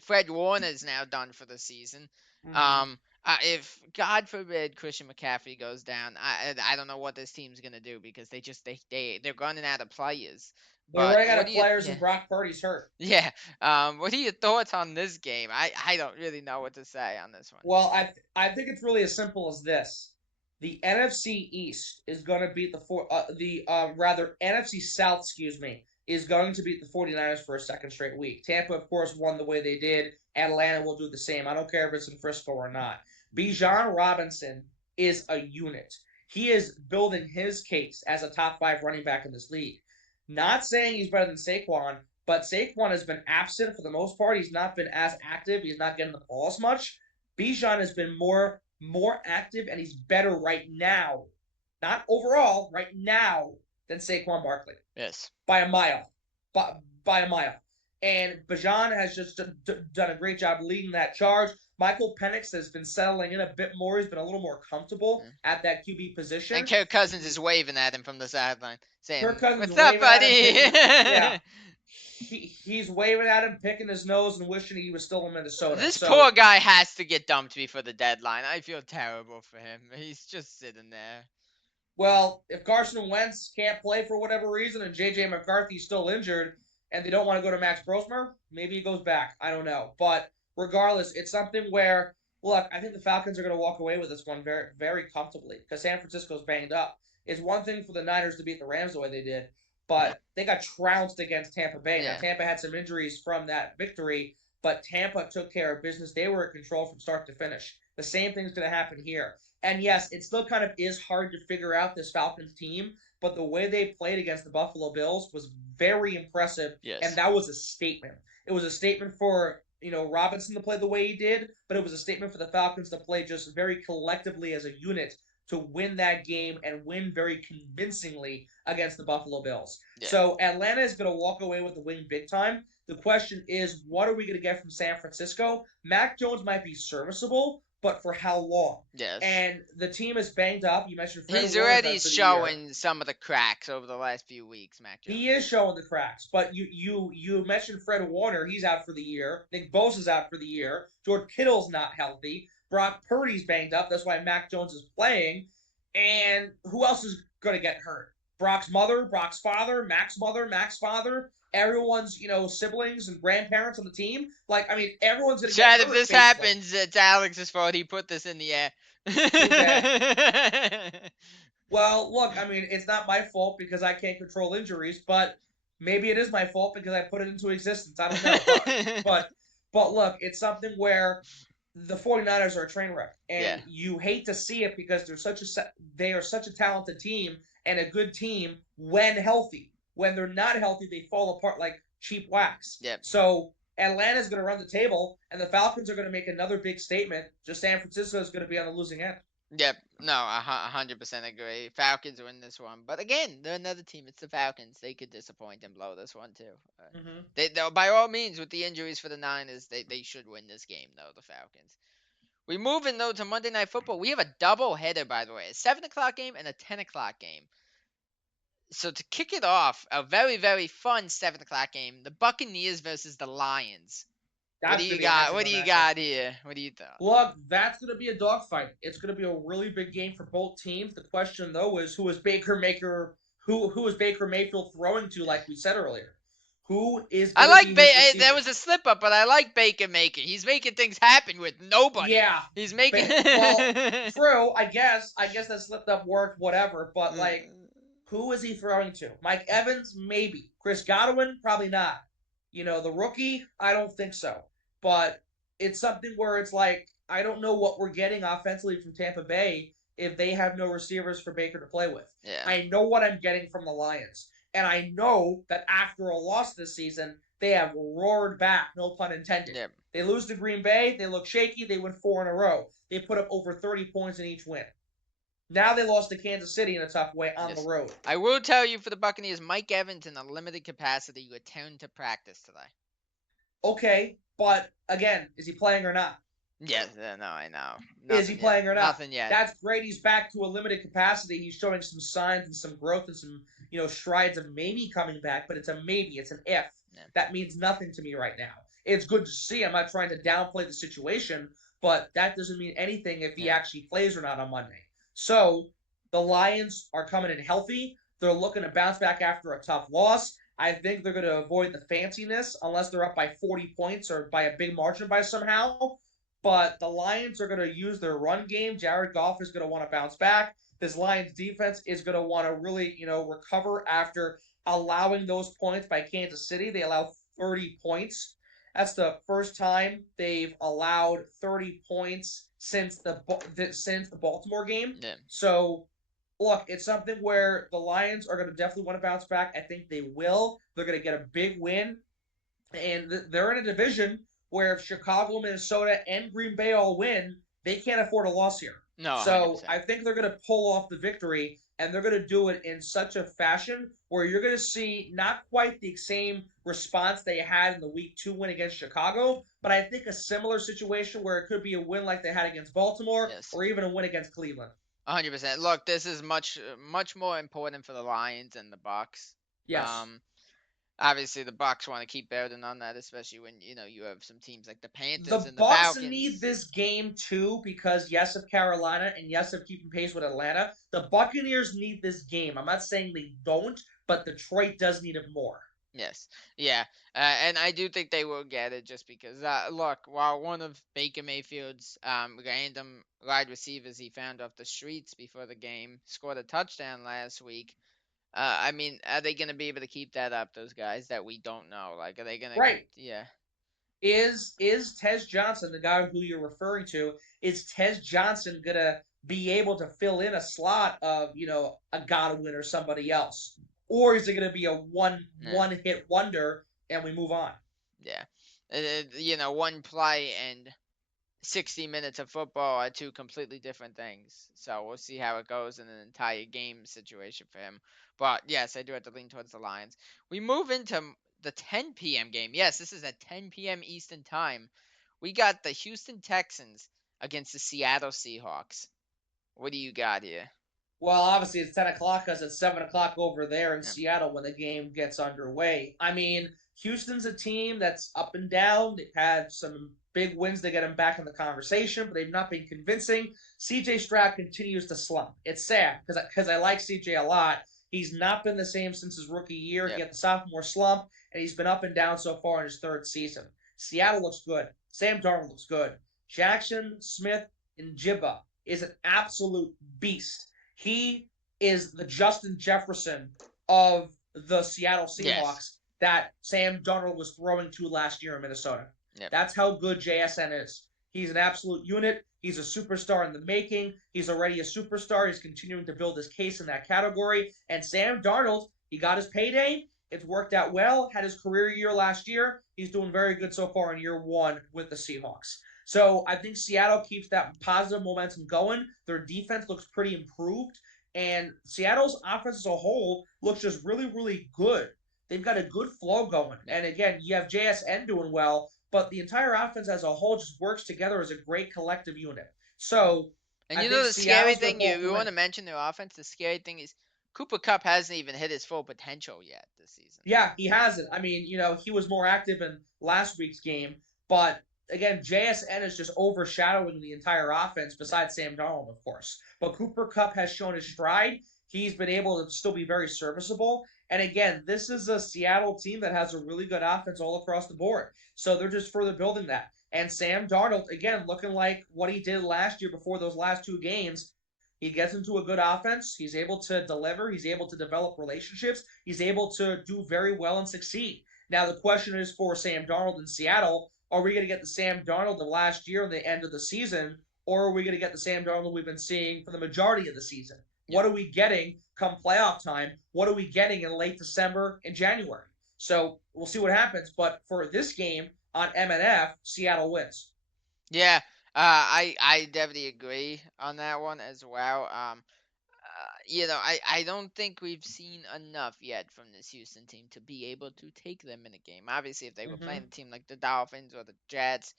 Fred Warner is now done for the season. Mm-hmm. If God forbid Christian McCaffrey goes down, I don't know what this team's gonna do because they're running out of players. They're But running out what of do you players, yeah and Brock Purdy's hurt. yeah what are your thoughts on this game? I don't really know what to say on this one. Well, I think it's really as simple as this. The NFC East is going to beat the rather NFC South, excuse me, is going to beat the 49ers for a second straight week. Tampa, of course, won the way they did. Atlanta will do the same. I don't care if it's in Frisco or not. Bijan Robinson is a unit. He is building his case as a top 5 running back in this league. Not saying he's better than Saquon, but Saquon has been absent for the most part. He's not been as active. He's not getting the ball as much. Bijan has been more active and he's better right now, not overall, right now than Saquon Barkley Yes. by a mile, by a mile. And Bijan has just done a great job leading that charge. Michael Penix has been settling in a bit more. He's been a little more comfortable Mm. at that QB And position. Kirk Cousins is waving at him from the sideline, Kirk saying, Cousins "What's up, waving at him, buddy?" yeah, he's waving at him, picking his nose, and wishing he was still in Minnesota. This So, poor guy has to get dumped before the deadline. I feel terrible for him. He's just sitting there. well, if Carson Wentz can't play for whatever reason and JJ McCarthy's still injured and they don't want to go to Max Brosmer, maybe he goes back. I don't know. But regardless, it's something where, look, I think the Falcons are going to walk away with this one very, very comfortably because San Francisco's banged up. It's one thing for the Niners to beat the Rams the way they did, Yeah. but they got trounced against Tampa Bay. Now, Yeah. Tampa had some injuries from that victory, but Tampa took care of business. They were in control from start to finish. The same thing's going to happen here. And yes, it still kind of is hard to figure out this Falcons team, but the way they played against the Buffalo Bills was very impressive, and Yes. that was a statement. It was a statement for Robinson to play the way he did, but it was a statement for the Falcons to play just very collectively as a unit to win that game and win very convincingly against the Buffalo Bills. Yeah. So Atlanta is going to walk away with the win big time. The question is, what are we going to get from San Francisco? Mac Jones might be serviceable, but for how long? Yes. And the team is banged up. You mentioned Fred He's Warner's already out for the year. showing some of the cracks over the last few weeks, Mac He Jones. is showing the cracks, but you mentioned Fred Warner. He's out for the year. Nick Bosa's out for the year. George Kittle's not healthy. Brock Purdy's banged up. That's why Mac Jones is playing. And who else is going to get hurt? Brock's mother, Brock's father, Mac's father. Everyone's siblings and grandparents on the team. Like, I mean, everyone's going to get Chad, if hurt this basically. happens, it's Alex's fault. He put this in the air. Too bad. Well, look, I mean, it's not my fault because I can't control injuries, but maybe it is my fault because I put it into existence. I don't know. But look, it's something where the 49ers are a train wreck and Yeah. you hate to see it because they are such a talented team and a good team when healthy. When they're not healthy, they fall apart like cheap wax. Yep. So Atlanta's going to run the table and the Falcons are going to make another big statement. Just San Francisco is going to be on the losing end. Yep. No, 100% agree. Falcons win this one, but again, they're another team. It's the Falcons. They could disappoint and blow this one too. Hmm. They by all means, with the injuries for the Niners, they should win this game though. The Falcons. We move in though to Monday Night Football. We have a double header, by the way, a 7 o'clock game and a 10 o'clock game. So to kick it off, a very very fun 7 o'clock game: the Buccaneers versus the Lions. What do That's you gonna be a heck got? of What a do you matchup. got here? What do you thought? Look, that's going to be a dogfight. It's going to be a really big game for both teams. The question though is who is Baker Mayfield throwing to? Like we said earlier, who is I going to like be his There was receivers? a slip up, but I like Baker Maker. He's making things happen with nobody. Yeah, He's making. well, true. I guess that slipped up worked. Whatever. But like, who is he throwing to? Mike Evans, maybe. Chris Godwin, probably not. The rookie, I don't think so. But it's something where it's like, I don't know what we're getting offensively from Tampa Bay if they have no receivers for Baker to play with. Yeah. I know what I'm getting from the Lions. And I know that after a loss this season, they have roared back, no pun intended. Yeah. They lose to Green Bay, they look shaky, they win 4 in a row. They put up over 30 points in each win. Now they lost to Kansas City in a tough way on the Yes. road. I will tell you for the Buccaneers, Mike Evans in a limited capacity returned to practice today. Okay, but again, is he playing or not? Yes. No, I know. Is he playing or not? Nothing yet. That's great. He's back to a limited capacity. He's showing some signs and some growth and some, strides of maybe coming back, but it's a maybe. It's an if. Yeah. That means nothing to me right now. It's good to see. I'm not trying to downplay the situation, but that doesn't mean anything if he actually plays or not on Monday. So the Lions are coming in healthy. They're looking to bounce back after a tough loss. I think they're going to avoid the fanciness unless they're up by 40 points or by a big margin by somehow. But the Lions are going to use their run game. Jared Goff is going to want to bounce back. This Lions defense is going to want to really, recover after allowing those points by Kansas City. They allow 30 points. That's the first time they've allowed 30 points since the Baltimore game. Yeah. So, look, it's something where the Lions are going to definitely want to bounce back. I think they will. They're going to get a big win, and they're in a division where if Chicago, Minnesota, and Green Bay all win, they can't afford a loss here. No. So 100%. I think they're going to pull off the victory, and they're going to do it in such a fashion where you're going to see not quite the same response they had in the Week 2 win against Chicago, but I think a similar situation where it could be a win like they had against Baltimore, Yes. or even a win against Cleveland. 100%. Look, this is much more important for the Lions and the Bucks. Yes. Obviously the Bucks want to keep building on that, especially when you have some teams like the Panthers The and the Bucks Falcons. need this game too because yes of Carolina and yes of keeping pace with Atlanta. The Buccaneers need this game. I'm not saying they don't, but Detroit does need it more. Yes, yeah, and I do think they will get it just because look, while one of Baker Mayfield's random wide receivers he found off the streets before the game scored a touchdown last week. I mean, are they going to be able to keep that up? Those guys that we don't know, like, are they going to? Right. Yeah. Is Tez Johnson, the guy who you're referring to, is Tez Johnson gonna be able to fill in a slot of a Godwin or somebody else, or is it gonna be a one hit wonder and we move on? Yeah, one play and 60 minutes of football are two completely different things. So we'll see how it goes in an entire game situation for him. But yes, I do have to lean towards the Lions. We move into the 10 p.m. game. Yes, this is at 10 p.m. Eastern Time. We got the Houston Texans against the Seattle Seahawks. What do you got here? Well, obviously it's 10 o'clock because it's 7 o'clock over there in Seattle when the game gets underway. I mean, Houston's a team that's up and down. They've had some big wins to get them back in the conversation, but they've not been convincing. CJ Stroud continues to slump. It's sad because I like CJ a lot. He's not been the same since his rookie year. He had the sophomore slump, and he's been up and down so far in his third season. Seattle looks good. Sam Darnold looks good. Jackson Smith and Jibba is an absolute beast. He is the Justin Jefferson of the Seattle Seahawks that Sam Darnold was throwing to last year in Minnesota. That's how good JSN is. He's an absolute unit. He's a superstar in the making. He's already a superstar. He's continuing to build his case in that category. And Sam Darnold, he got his payday. It's worked out well. Had his career year last year. He's doing very good so far in year one with the Seahawks. So I think Seattle keeps that positive momentum going. Their defense looks pretty improved, and Seattle's offense as a whole looks just really, really good. They've got a good flow going. Yeah. And again, you have JSN doing well, but the entire offense as a whole just works together as a great collective unit. So And I you know think the scary Seattle's going to thing, pull you through. want to mention their offense, the scary thing is Cooper Cup hasn't even hit his full potential yet this season. Yeah, he hasn't. I mean, he was more active in last week's game, but again, JSN is just overshadowing the entire offense Yeah. besides Sam Darnold, of course. But Cooper Cup has shown his stride. He's been able to still be very serviceable. And again, this is a Seattle team that has a really good offense all across the board. So they're just further building that. And Sam Darnold, again, looking like what he did last year before those last two games, he gets into a good offense. He's able to deliver. He's able to develop relationships. He's able to do very well and succeed. Now, the question is for Sam Darnold in Seattle, are we going to get the Sam Darnold of last year and the end of the season, or are we going to get the Sam Darnold we've been seeing for the majority of the season? Yeah. What are we getting come playoff time? What are we getting in late December and January? So we'll see what happens. But for this game on MNF, Seattle wins. Yeah, I definitely agree on that one as well. I don't think we've seen enough yet from this Houston team to be able to take them in a game. Obviously, if they were Mm-hmm. playing a team like the Dolphins or the Jets,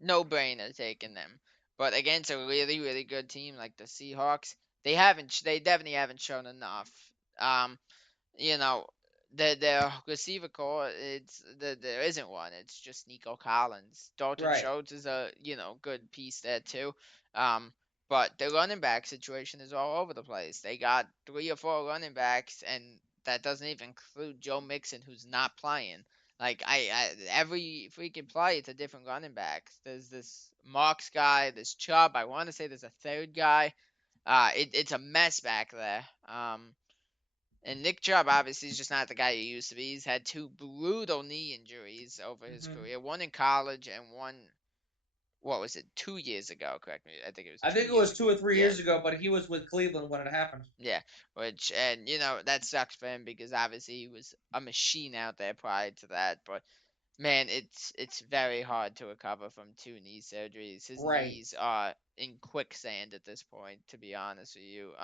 no brainer taking them. But against a really, really good team like the Seahawks, they definitely haven't shown enough. Um, you know, the receiver core, there isn't one. It's just Nico Collins. Dalton Right. Schultz is a good piece there too. Um, but the running back situation is all over the place. They got 3 or 4 running backs, and that doesn't even include Joe Mixon, who's not playing. Like every freaking play, it's a different running back. There's this Marks guy, this Chubb. I want to say there's a third guy. It's a mess back there. And Nick Chubb obviously is just not the guy he used to be. He's had 2 brutal knee injuries over his Mm-hmm. career. One in college and one, what was it, 2 years ago? Correct me. I think it was I two think it years was ago. 2 or 3 Yeah, years ago, but he was with Cleveland when it happened. yeah. And that sucks for him because obviously he was a machine out there prior to that. But man, it's very hard to recover from 2 knee surgeries. His Right. knees are in quicksand at this point, to be honest with you.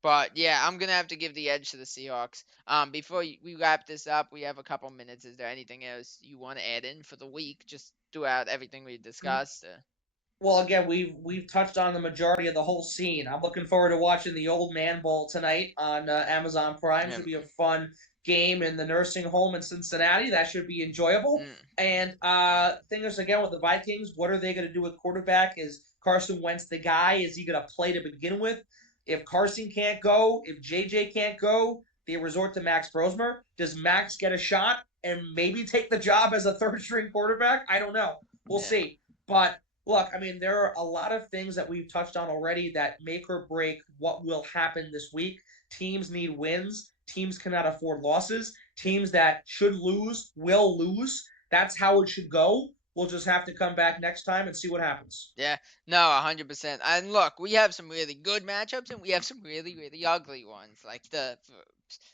But yeah, I'm gonna have to give the edge to the Seahawks. Before we wrap this up, we have a couple minutes. Is there anything else you want to add in for the week, just throughout everything we discussed? Well, again, we've touched on the majority of the whole scene. I'm looking forward to watching the Old Man Bowl tonight on Amazon Prime. Yeah, Should be a fun game in the nursing home in Cincinnati. That should be enjoyable. mm, And thing is, again, with the Vikings, what are they going to do with quarterback? Is Carson Wentz the guy? Is he going to play to begin with? If Carson can't go, if JJ can't go, they resort to Max Brosmer. Does Max get a shot and maybe take the job as a third string quarterback? I don't know. We'll yeah, see. But look, I mean, there are a lot of things that we've touched on already that make or break what will happen this week. Teams need wins. Teams cannot afford losses. Teams that should lose will lose. That's how it should go. We'll just have to come back next time and see what happens. yeah. No, 100%. And look, we have some really good matchups, and we have some really, really ugly ones.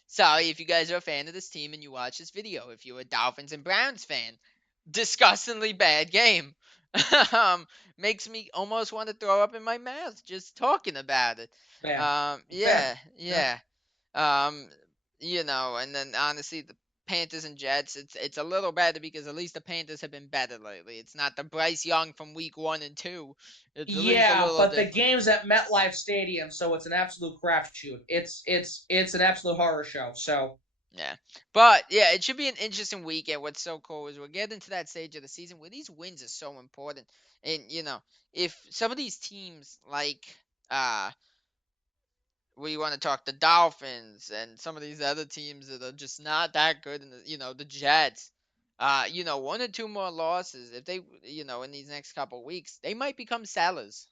Sorry if you guys are a fan of this team and you watch this video. If you're a Dolphins and Browns fan, disgustingly bad game. um, Makes me almost want to throw up in my mouth just talking about it. Fair. Fair. Yeah, Yeah. yeah. Um, and then honestly, the Panthers and Jets, it's a little better because at least the Panthers have been better lately. It's not the Bryce Young from week 1 and 2. It's at least a Yeah, little but the different. game's at MetLife Stadium, so it's an absolute crapshoot. It's an absolute horror show. So Yeah. But yeah, it should be an interesting weekend. What's so cool is we're getting to that stage of the season where these wins are so important. And if some of these teams like uh we want to talk the Dolphins and some of these other teams that are just not that good in the Jets, 1 or 2 more losses, if they in these next couple of weeks, they might become sellers.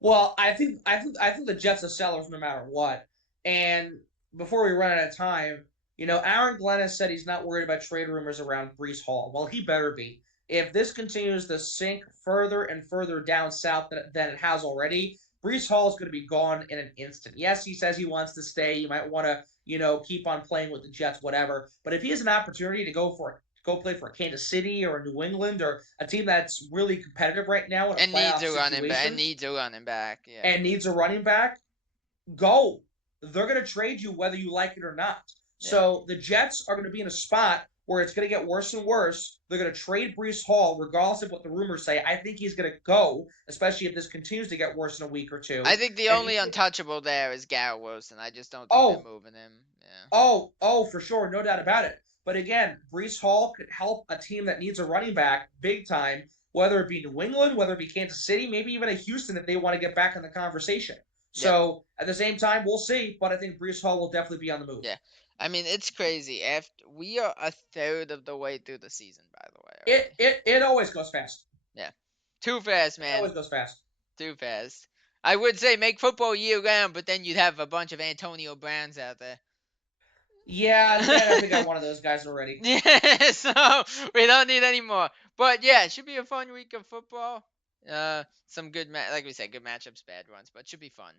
well, I think the Jets are sellers no matter what. And before we run out of time, Aaron Glenn has said he's not worried about trade rumors around Brees Hall. Well, he better be. If this continues to sink further and further down south than it has already, Brees Hall is going to be gone in an instant. Yes, he says he wants to stay. You might want to, keep on playing with the Jets, whatever. But if he has an opportunity to go for go play for Kansas City or New England or a team that's really competitive right now in a And needs playoff a running back. And situation needs a running back. Yeah. and needs a running back, go. They're going to trade you whether you like it or not. Yeah. So the Jets are going to be in a spot where it's going to get worse and worse. They're going to trade Brees Hall, regardless of what the rumors say. I think he's going to go, especially if this continues to get worse in a week or two. I think the And only untouchable there is Garrett Wilson. I just don't think they're oh, moving him. Yeah. for sure, no doubt about it. But again, Brees Hall could help a team that needs a running back big time, whether it be New England, whether it be Kansas City, maybe even a Houston if they want to get back in the conversation. Yep. So at the same time, we'll see. But I think Brees Hall will definitely be on the move. Yeah. I mean, it's crazy. After we are a third of the way through the season, by the way, It already. it it always goes fast. Yeah. Too fast, It man. always goes fast. Too fast. I would say make football year round, but then you'd have a bunch of Antonio Browns out there. Yeah, then I think I one of those guys already. Yeah, so we don't need any more. But yeah, it should be a fun week of football. Some good like we said, good matchups, bad ones, but it should be fun.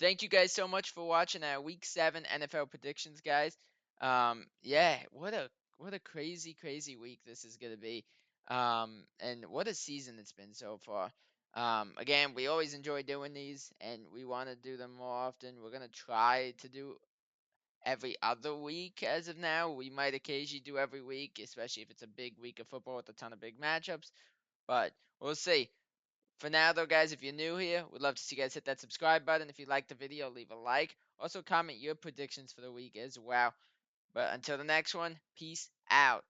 Thank you guys so much for watching our Week 7 NFL predictions, guys. Yeah, what a crazy week this is gonna be. And what a season it's been so far. Again, we always enjoy doing these, and we want to do them more often. We're gonna try to do every other week as of now. We might occasionally do every week, especially if it's a big week of football with a ton of big matchups. But we'll see. For now, though, guys, if you're new here, we'd love to see you guys hit that subscribe button. If you liked the video, leave a like. Also, comment your predictions for the week as well. But until the next one, peace out.